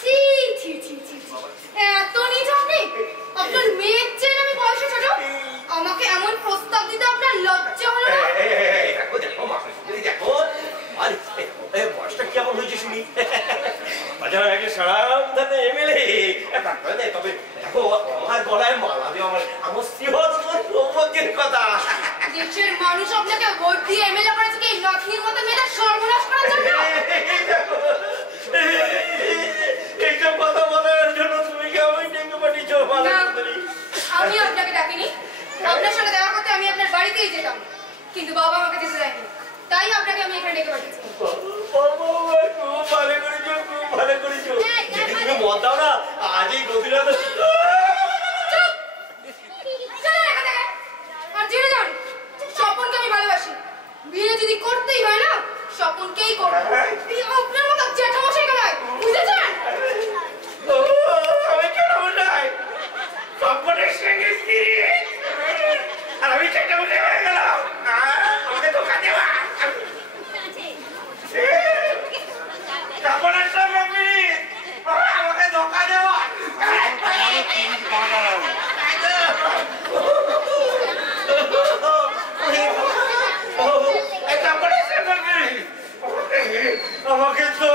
ছি ছি ছি ছি ছি, এত নিজ আপনি? আপনার মেয়ের চেয়ে আমি বয়সে ছোট, আমাকে এমন প্রস্তাব দিতে আপনার লজ্জা হলো না? দেখো দেখো মাসি দেখো, আরে বয়সটা কেমন হয়েছে শুনি। বাজার আগে সারাম ধানে এমএলএ, তবে দেখো আমার গলায় মালা দিয়ে আমার সৌভাগ্যের কথা। দেশের মানুষ আপনাকে ভোট দিয়ে এমএলএ করেছে কি নাথির মতো মেয়েটা সর্বনাশ করার জন্য? এইসব কথা বলার জন্য তুমি কি আমায় ডেকে পাঠিয়েছো? আমি আপনাকে ডাকিনি, আপনার সঙ্গে দেখা করতে আমি আপনার বাড়িতেই যেতাম, কিন্তু বাবা আমাকে যেতে দেয়নি, তাই আপনাকে আমি এখানে ডেকে পাঠিয়েছি। খুব ভালো করেছো, খুব ভালো করেছো। যদি তুমি মত দাও না, আজ এই গভীরতা আর জেনে যান, স্বপনকে আমি ভালোবাসি, বিয়ে যদি করতেই হয় না স্বপনকেই করবো, আপনার মতো জ্যাঠামশাই গলায়, বুঝেছেন? আমি জ্যাঠামশাই, স্বপনের সঙ্গে আর আমি জ্যাঠামশাই হয়ে গেলাম। আমাকে ধোকা দেওয়া, স্বপনের সঙ্গে আমাকে ধোকা দেওয়া। আমাকে তো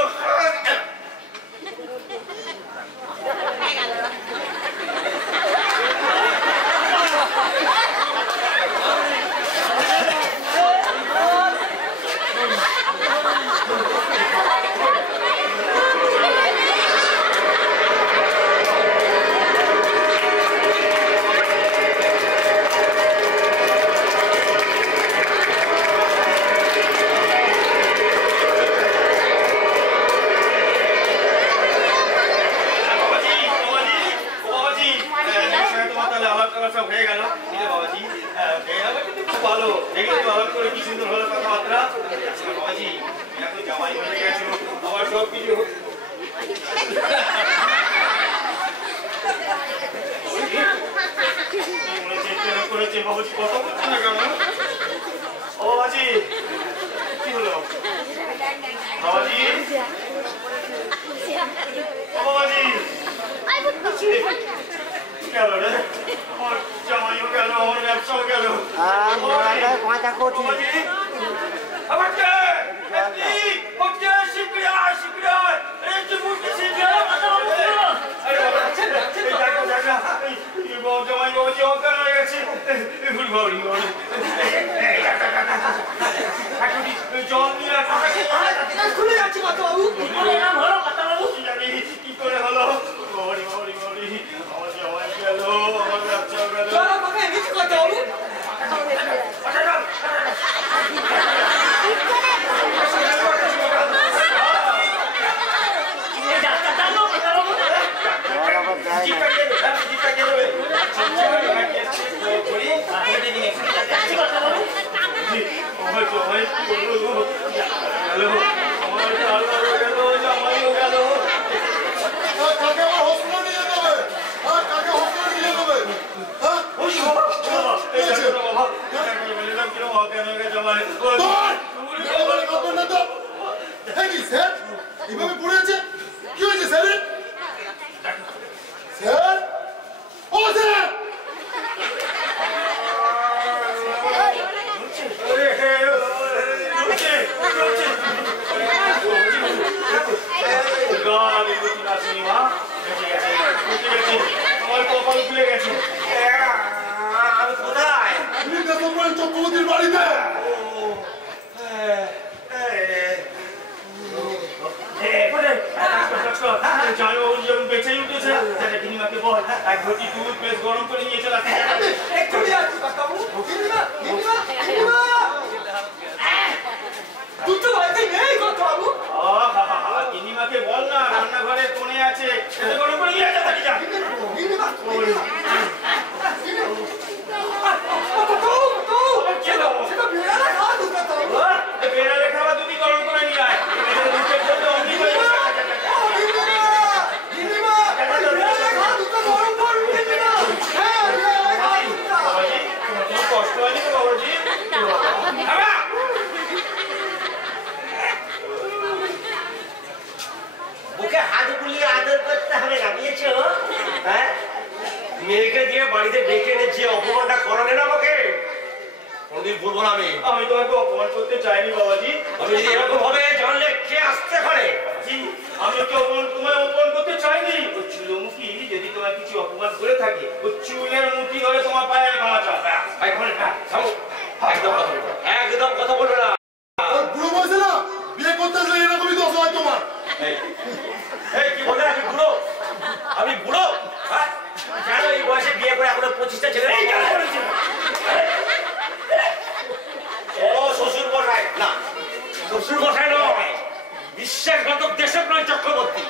আমি কোথায় চক্রবর্তী চক্রবর্তীর বাড়িতে। বেঁচেই উঠেছে গিনিমাকে বল এক ঘটি দুধ বেশ গরম করে নিয়ে চলে আসতে। গিনিমাকে বল না রান্নাঘরে কোণে আছে গরম করে নিয়ে যা। বেড়ালে খাবার দুধি গরম করে নিয়ে আয়। কষ্ট হয়নি তো বাবাজি? বুকে হাত বুলিয়ে আদর করতে হবে না, বুঝেছো? হ্যাঁ, মেয়েকে দিয়ে বাড়িতে ডেকে এনে যে অপমানটা করালে না আমাকে, কোনদিন ভুলবো না আমি। আমি তোমাকে অপমান করতে চাইনি বাবাজি। আমি যদি এরকম ভাবে জানলে কে আসতে পারে? আমি ওকে তোমায় অপমান করতে চাইনি। ওই চুলোমুখী যদি তোমার কিছু অপমান করে থাকে ওই চুলের মুঠি ধরে তোমার পায়ে ক্ষমা চাও। একদম কথা বলবে না। বুড়ো বয়সে না বিয়ে করতে আসলে এরকমই দোষ হয় তোমার। কি বলে আমি বুড়ো? আমি বুড়ো? কেন এই বয়সে বিয়ে করে এখনো 25টা ছেলে? ও শ্বশুর মশাই না, শ্বশুর মশাই নয়, বিশ্বাসঘাতক দেশপ্রাণ চক্রবর্তী।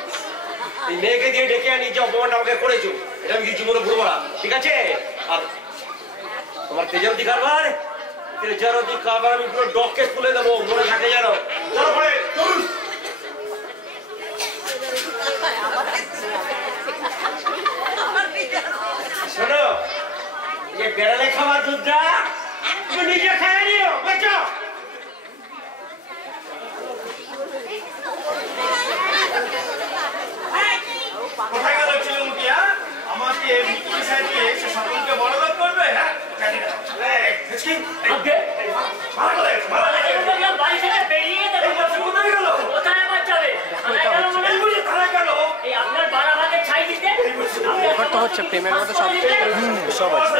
এই মেয়েকে দিয়ে ডেকে আনি যে অপমানটা আমাকে করেছো, এটা আমি কিছু জীবনে ভুলবো না, ঠিক আছে? আর তোমার তেজারতি কারবার, তেজারতি কারবার আমি পুরো ডককে তুলে দেবো, মনে থাকে যেন। চলো পরে চলুন। শোনো, যে বেড়ালে খাওয়া দুধটা তুমি নিজে খেয়ে নিও, বুঝছো? কোথায় গেল চুলোমুখী? আমাকে মিটিং সাজিয়ে সে সকলকে বড়লোক করবে। হ্যাঁ বাড়ি থেকে বেরিয়ে কোথায় আমার যাবে? আপনার বাড়া ভাতের ছাই দিতে ব্যাপারটা হচ্ছে প্রেমের মধ্যে সব আছে।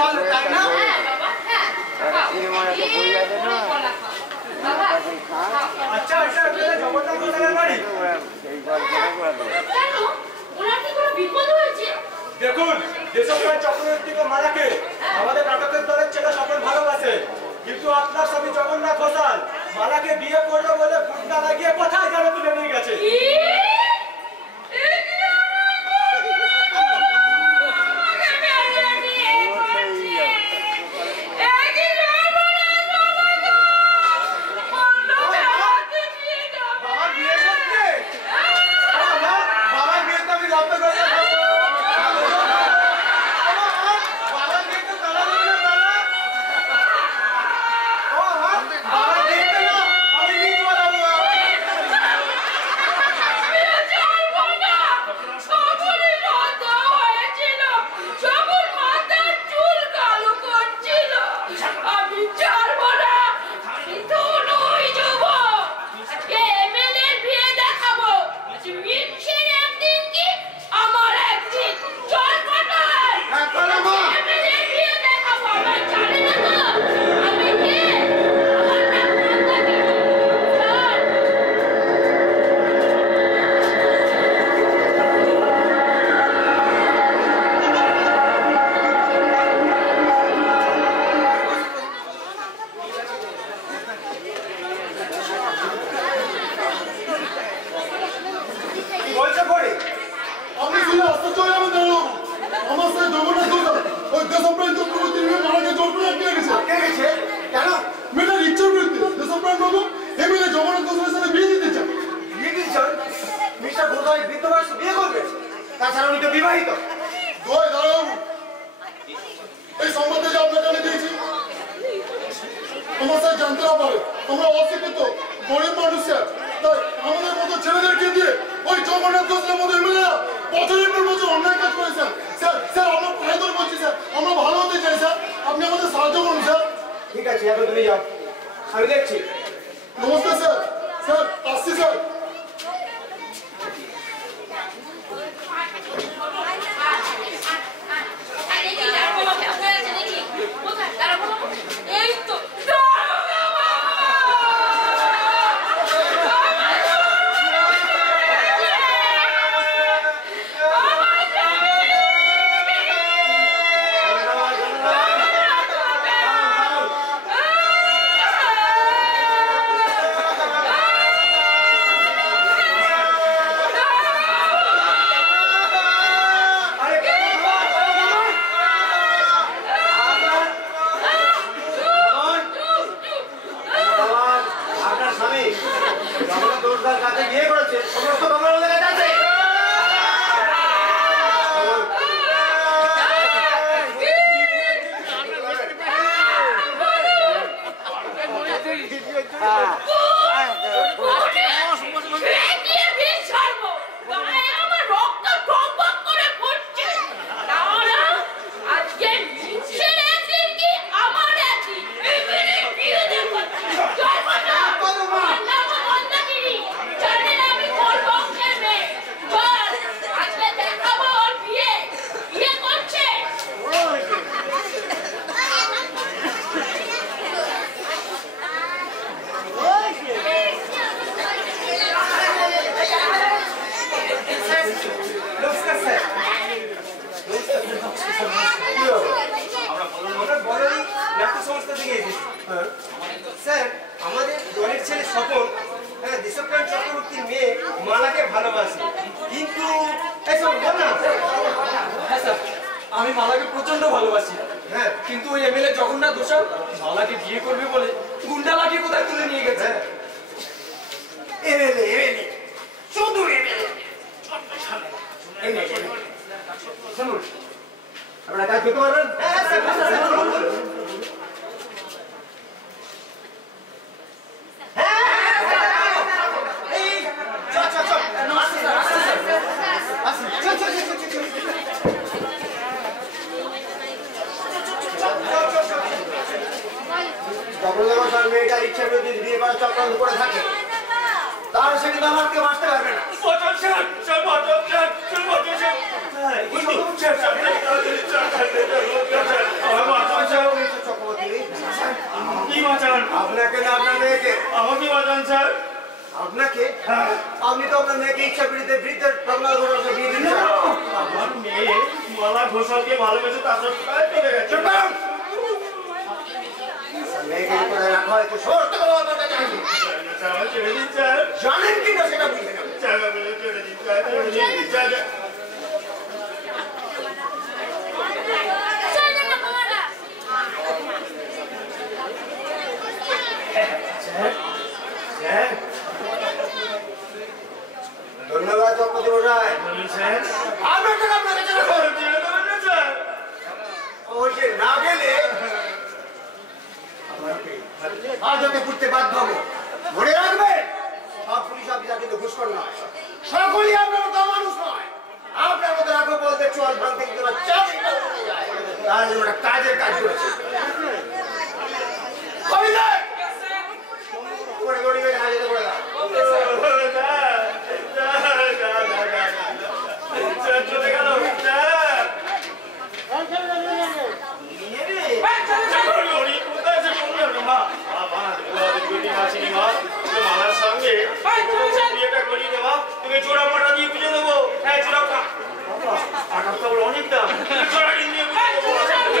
ভালো তাই না? হ্যাঁ বাবা, হ্যাঁ। খাও। কলা খাও। বাবা, খাও। আচ্ছা আচ্ছা জগন্নাথ কোথায় বাড়ি? কেন? ওনার কি কোনো বিপদ হয়েছে? দেখুন দেশপ্রাণ চক্রবর্তীকে মালাকে আমাদের নাটকের দলের ছেলে সকল ভালোবাসে, কিন্তু আপনার স্বামী জগন্নাথ ঘোষাল মালাকে বিয়ে করলো বলে গুন্ডা লাগিয়ে কোথায় যেন তুলে নিয়ে গেছে। আমার আপনাকে না আপনার মেয়েকে? আমাকে বাঁচান স্যার। আপনাকে? আপনি তো আপনার মেয়েকে ইচ্ছা বিরুদ্ধে বৃদ্ধের প্রবলা ঘোষালকে বিয়ে দিন। আমার মেয়ে মালা ঘোষালকে ভালোবেসে তার সাথে চলে গেছে। মেয়েকে কোথায় রাখা হয়েছে সমস্ত খবর আমাকে জানিয়ে স্যার আমার ছেড়ে দিন স্যার। জানেন কিনা সেটা বুঝে নেবেন। স্যার আমাকে ছেড়ে দিন স্যার, ছেড়ে দিন স্যার। ধন্যবাদ চক্রবর্তী মশাই। স্যার আপনার টাকা আপনাকে ছেড়ে দেবেন না স্যার। অবশ্যই না গেলে আজ ওকে ঘুরতে বাধ্য হবো। মনে রাখবেন সব পুলিশ অফিসার কিন্তু ঘুষখোর নয়, সকলেই আপনার মতো মানুষ নয়। আপনার মতো রাখো বলতে চল ভাঙ থেকে তোমার চাকরি যায়, তার জন্য একটা কাজের কাজ করেছে। কবিতায় করে গড়িয়ে হাজিতে করে দাও। চলে গেল স্যার। মালার সঙ্গে বিয়েটা করিয়ে দেওয়া, তোকে চোরা মোটা দিয়ে বুঝে দেবো। হ্যাঁ চোরা টাকা অনেক দাম, চোরা দিয়ে বুঝে দেবো।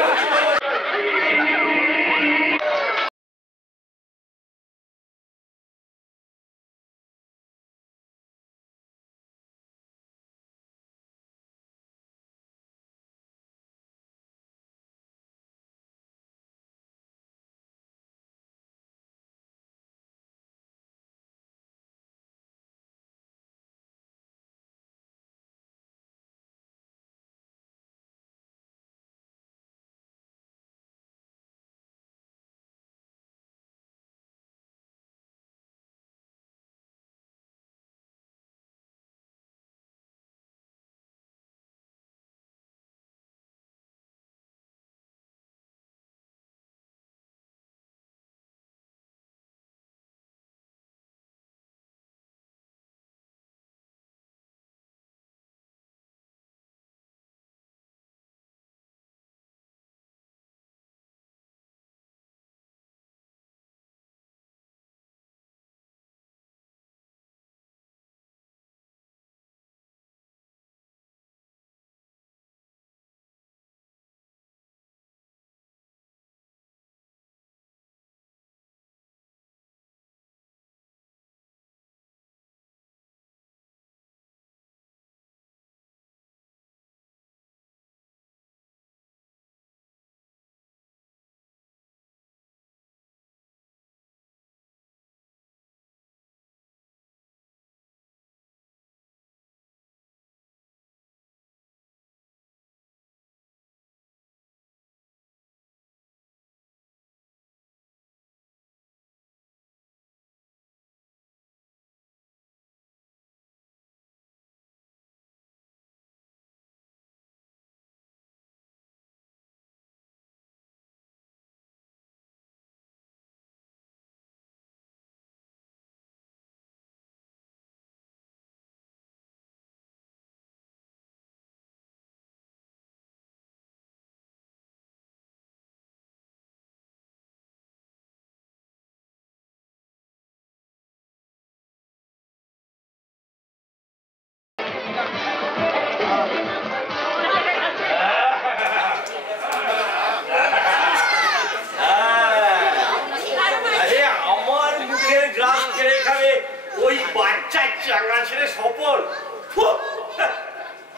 চাঙ্গা ছেড়ে সফল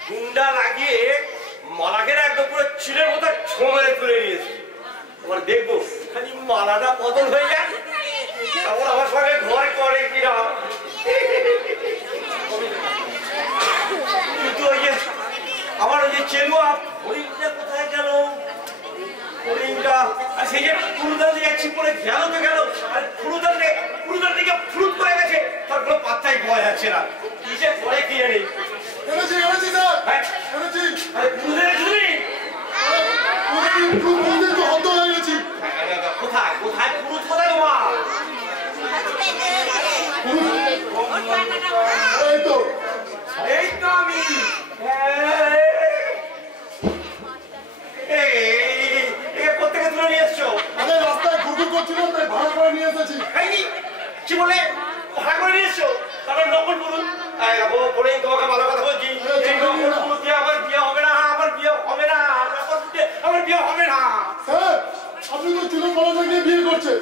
গুন্ডা লাগিয়ে মালাকে একদম পুরো ছিলের মতো ছোঁড়ে তুলে নিয়েছে। এবার দেখবো খালি মালাটা বদল হয়ে যায়, তারপর আমার সঙ্গে ঘর করে কিনা। কিন্তু ওই যে আমার ওই যে চেলুয়া হরিণটা কোথায় গেল? হরিণটা আর সেই যে ফুলদান যাচ্ছি পরে গেল তো গেল, আর ফুলদান দিকে ফ্রুট করে গেছে, তার কোনো পাত্তাই পাওয়া যাচ্ছে না। কি যে করে কি জানি। এনেছি স্যার, এনেছি। আরে ফুলদানে শুনি ফুলদের তো হত হয়ে গেছি। কোথায় কোথায় ফুল কোথায় তোমার? এই তো আমি কোথেকে তুলে নিয়ে এসছো? রাস্তায় ঘুরঘুর করছিল তাই ভাড়া করে নিয়ে এসেছি। কি বলে ভাড়া করে নিয়ে এসছো? তারপর নকল বলুন। বলে তোমাকে ভালো কথা বলছি, এই নকল পুরুষ দিয়ে আমার বিয়ে হবে না, আমার বিয়ে হবে না, নকল দিয়ে আমার বিয়ে হবে না। স্যার আপনি তো চুলো পড়াতে গিয়ে বিয়ে করছেন।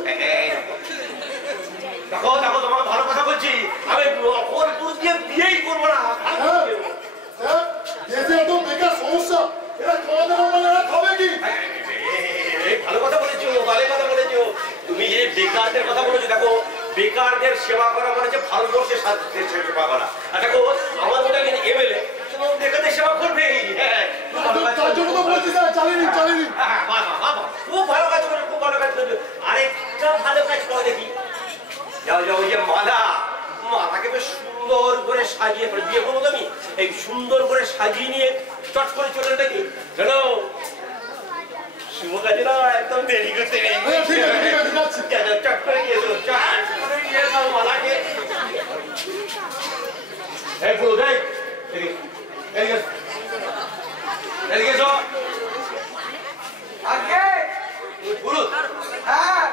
দেখো দেখো তোমাকে ভালো কথা বলছি, আমি নকল পুরুষ দিয়ে বিয়েই করবো না। স্যার দেশে এত বেকার সমস্যা, এরা খাওয়া দাওয়া মানে এরা খাবে কি? ভালো কথা বলেছো, ভালো কথা বলেছো। তুমি যে বেকারদের কথা বলেছো, দেখো বেকারদের সেবা করা মানে যে ভারতবর্ষের সেবা করা। আর দেখো আমার মনে হয় এমএলএ বেকারদের সেবা করবে। তার জন্য তো বলছি স্যার চালিয়ে নিন, চালিয়ে নিন। খুব ভালো কাজ করে, খুব ভালো কাজ করে। আরেকটা ভালো কাজ করে দেখি, যাও যাও ওই যে মালা, মালাকে বেশ সুন্দর করে সাজিয়ে বিয়ে করবো তো আমি, এই সুন্দর করে সাজিয়ে নিয়ে চট করে চলে দেখি চলো শুভ কাজে না একদম দেরি করতে নেই। চট করে গিয়েছো, চট করে গিয়ে যাও মালাকে। এই পুরো দেখ এদিকে এসো। আগে পুরো হ্যাঁ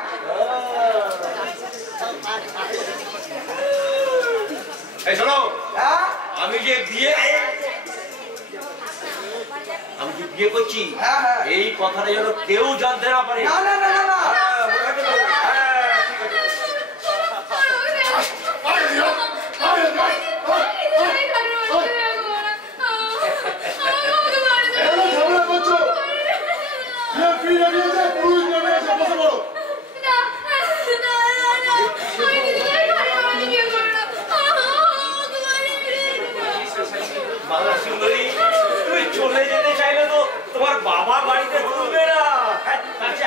এই শোনো, হ্যাঁ আমি যে বিয়ে করছি এই কথাটা যেন কেউ জানতে না পারে। না না না না ঝামেলা করছো? ফ্রি দাঁড়িয়ে আছে, পুরুষ দাঁড়িয়ে আছে, বসে পড়ো। বাংলা সুন্দরী, তুমি চলে যেতে চাইলে তো তোমার বাবা বাড়িতে ঢুকবে না।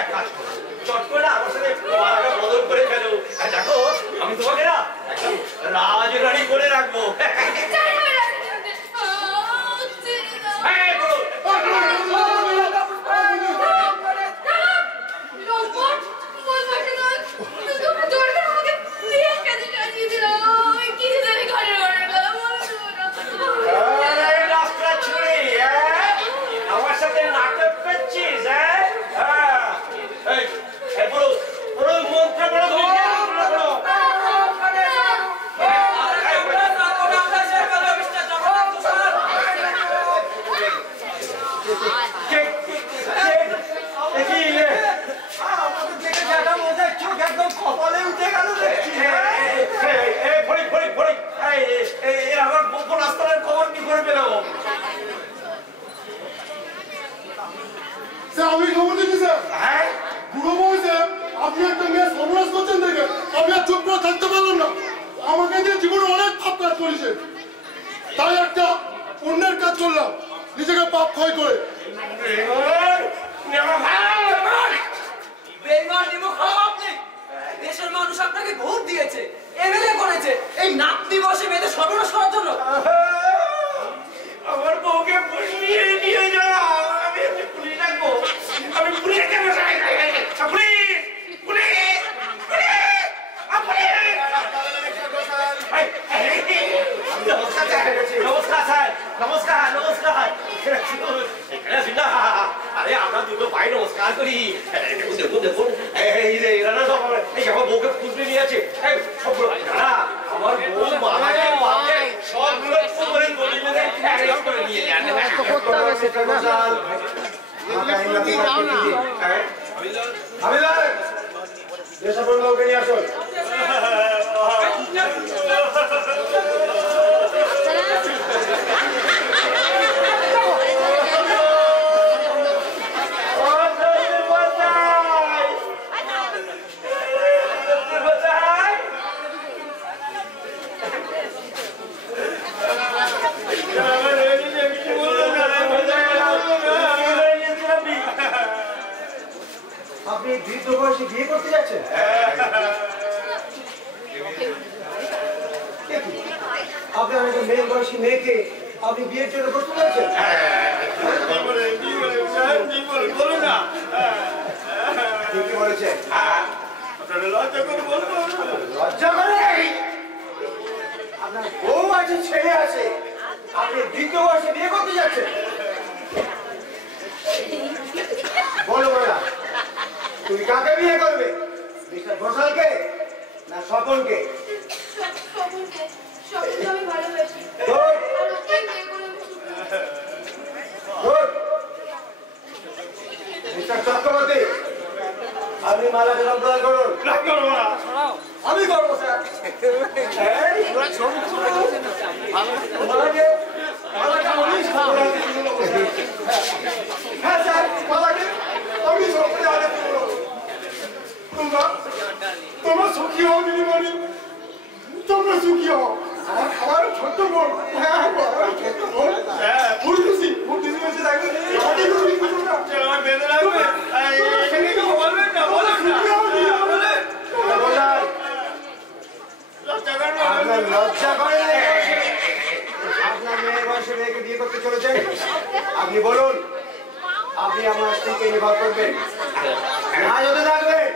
এক কাজ করো, চট করে না আমার সাথে মালাটা বদল করে ফেলো। দেখো আমি তোমাকে না একদম রাজরানী করে রাখবো। আমার সাথে নাটক করছিস? মন্ত্র বলো একদম কপালে উঠে গেল দেখছি। আমার গোপন আস্তানের খবর কি করে পেল? স্যার আমি খবর দিচ্ছি স্যার। হ্যাঁ বুড়ো বয়সে আপনি একটা মেয়ে সর্বনাশ করছেন দেখে আমি আর চুপ করে থাকতে পারলাম না। আমাকে দিয়ে জীবনে অনেক পাপ কাজ করেছে, তাই একটা অন্যের কাজ করলাম নিজেকে পাপ ক্ষয় করে। দেশের মানুষ আপনাকে ভোট দিয়েছে, এমএলএ করেছে, এই নাতি বসে মেয়েদের সর্বনাশ করার জন্য। আমার বউকে পুলিশে নিয়ে যাও। আমি পুলিশ ডাকবো, আমি পুলিশে কেন নমস্কার স্যার, নমস্কার নমস্কার। আরে আমরা দুটো পাই নমস্কার করি। দেখুন দেখুন দেখুন এই যে এরা না সব আমার বউকে খুঁজতে নিয়ে আছে। সবগুলো আমার বউ মালাকে পাবে সবগুলো করে গলি মেরে অ্যারেস্ট করে নিয়ে যাবে। হাবিলদার যেসব লোককে নিয়ে আসুন। আপনি বৃদ্ধ বয়সে বিয়ে করতে যাচ্ছেন? আপনার একজন মেয়ে বয়সী মেয়েকে আপনি বিয়ের জন্য প্রস্তুত আছেন? বলুন না, ঠিকই বলেছেন। লজ্জা করে বলবো? লজ্জা করে? আপনার বউ আছে, ছেলে আছে, আপনি বৃদ্ধ বয়সে বিয়ে করতে যাচ্ছেন? বলো বলা, তুমি কাকে বিয়ে করবে? মিস্টার ঘোষালকে না স্বপনকে? স্বপনকে আমি ভালোবাসি। মিস্টার চক্রবর্তী, আপনি মালাকে সম্প্রদায় করুন। আমি করবো স্যার। হ্যাঁ স্যার, মালাকে আমি সম্প্রদায় তোমরা সুখী হও দিদিমণি, তোমরা সুখী হও। আমার ছোট্ট বোন, হ্যাঁ আমার ছোট্ট বোন ফুলটুসি বসে থাকবে। আমার বেঁধে রাখবে, এখানে কেউ বলবেন না, বলেন না, বলেন। আপনার লজ্জা করে না? আপনার মেয়ের বয়সে মেয়েকে বিয়ে করতে চলেছেন? আপনি বলুন, আপনি আমার স্ত্রীকে নির্ভর করবেন না যদি থাকবেন?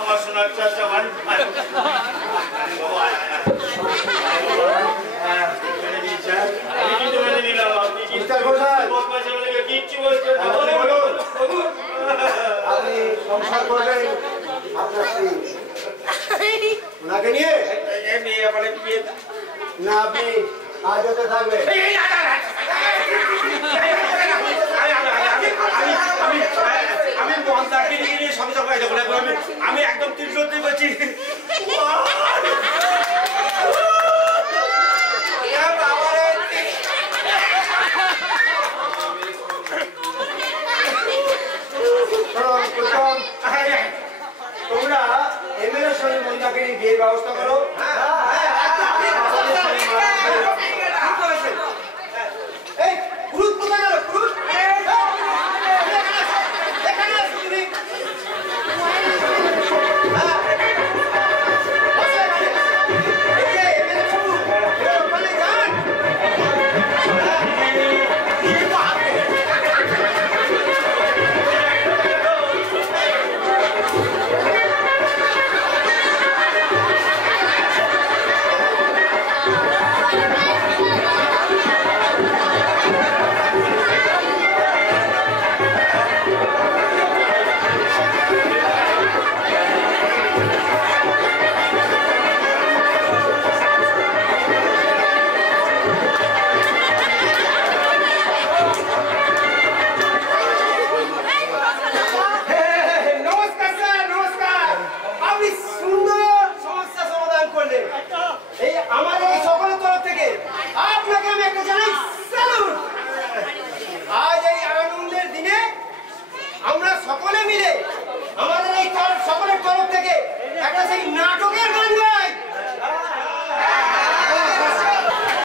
আমার শোনার চাচা ভাই কিচ্ছু বলছেন আপনি সংসার করবেন আপনার স্ত্রী ওনাকে নিয়ে না, আপনি আজ হতে থাকবেন? আমি একদম তীর্থী করছি। তোমরা এমএলএর সঙ্গে মন্দাকে নিয়ে বিয়ের ব্যবস্থা করো। এই পুরুষ কোথায় গেল? পুরুষ সকলের তরফ থেকে একটা সেই নাটকের গান গাই।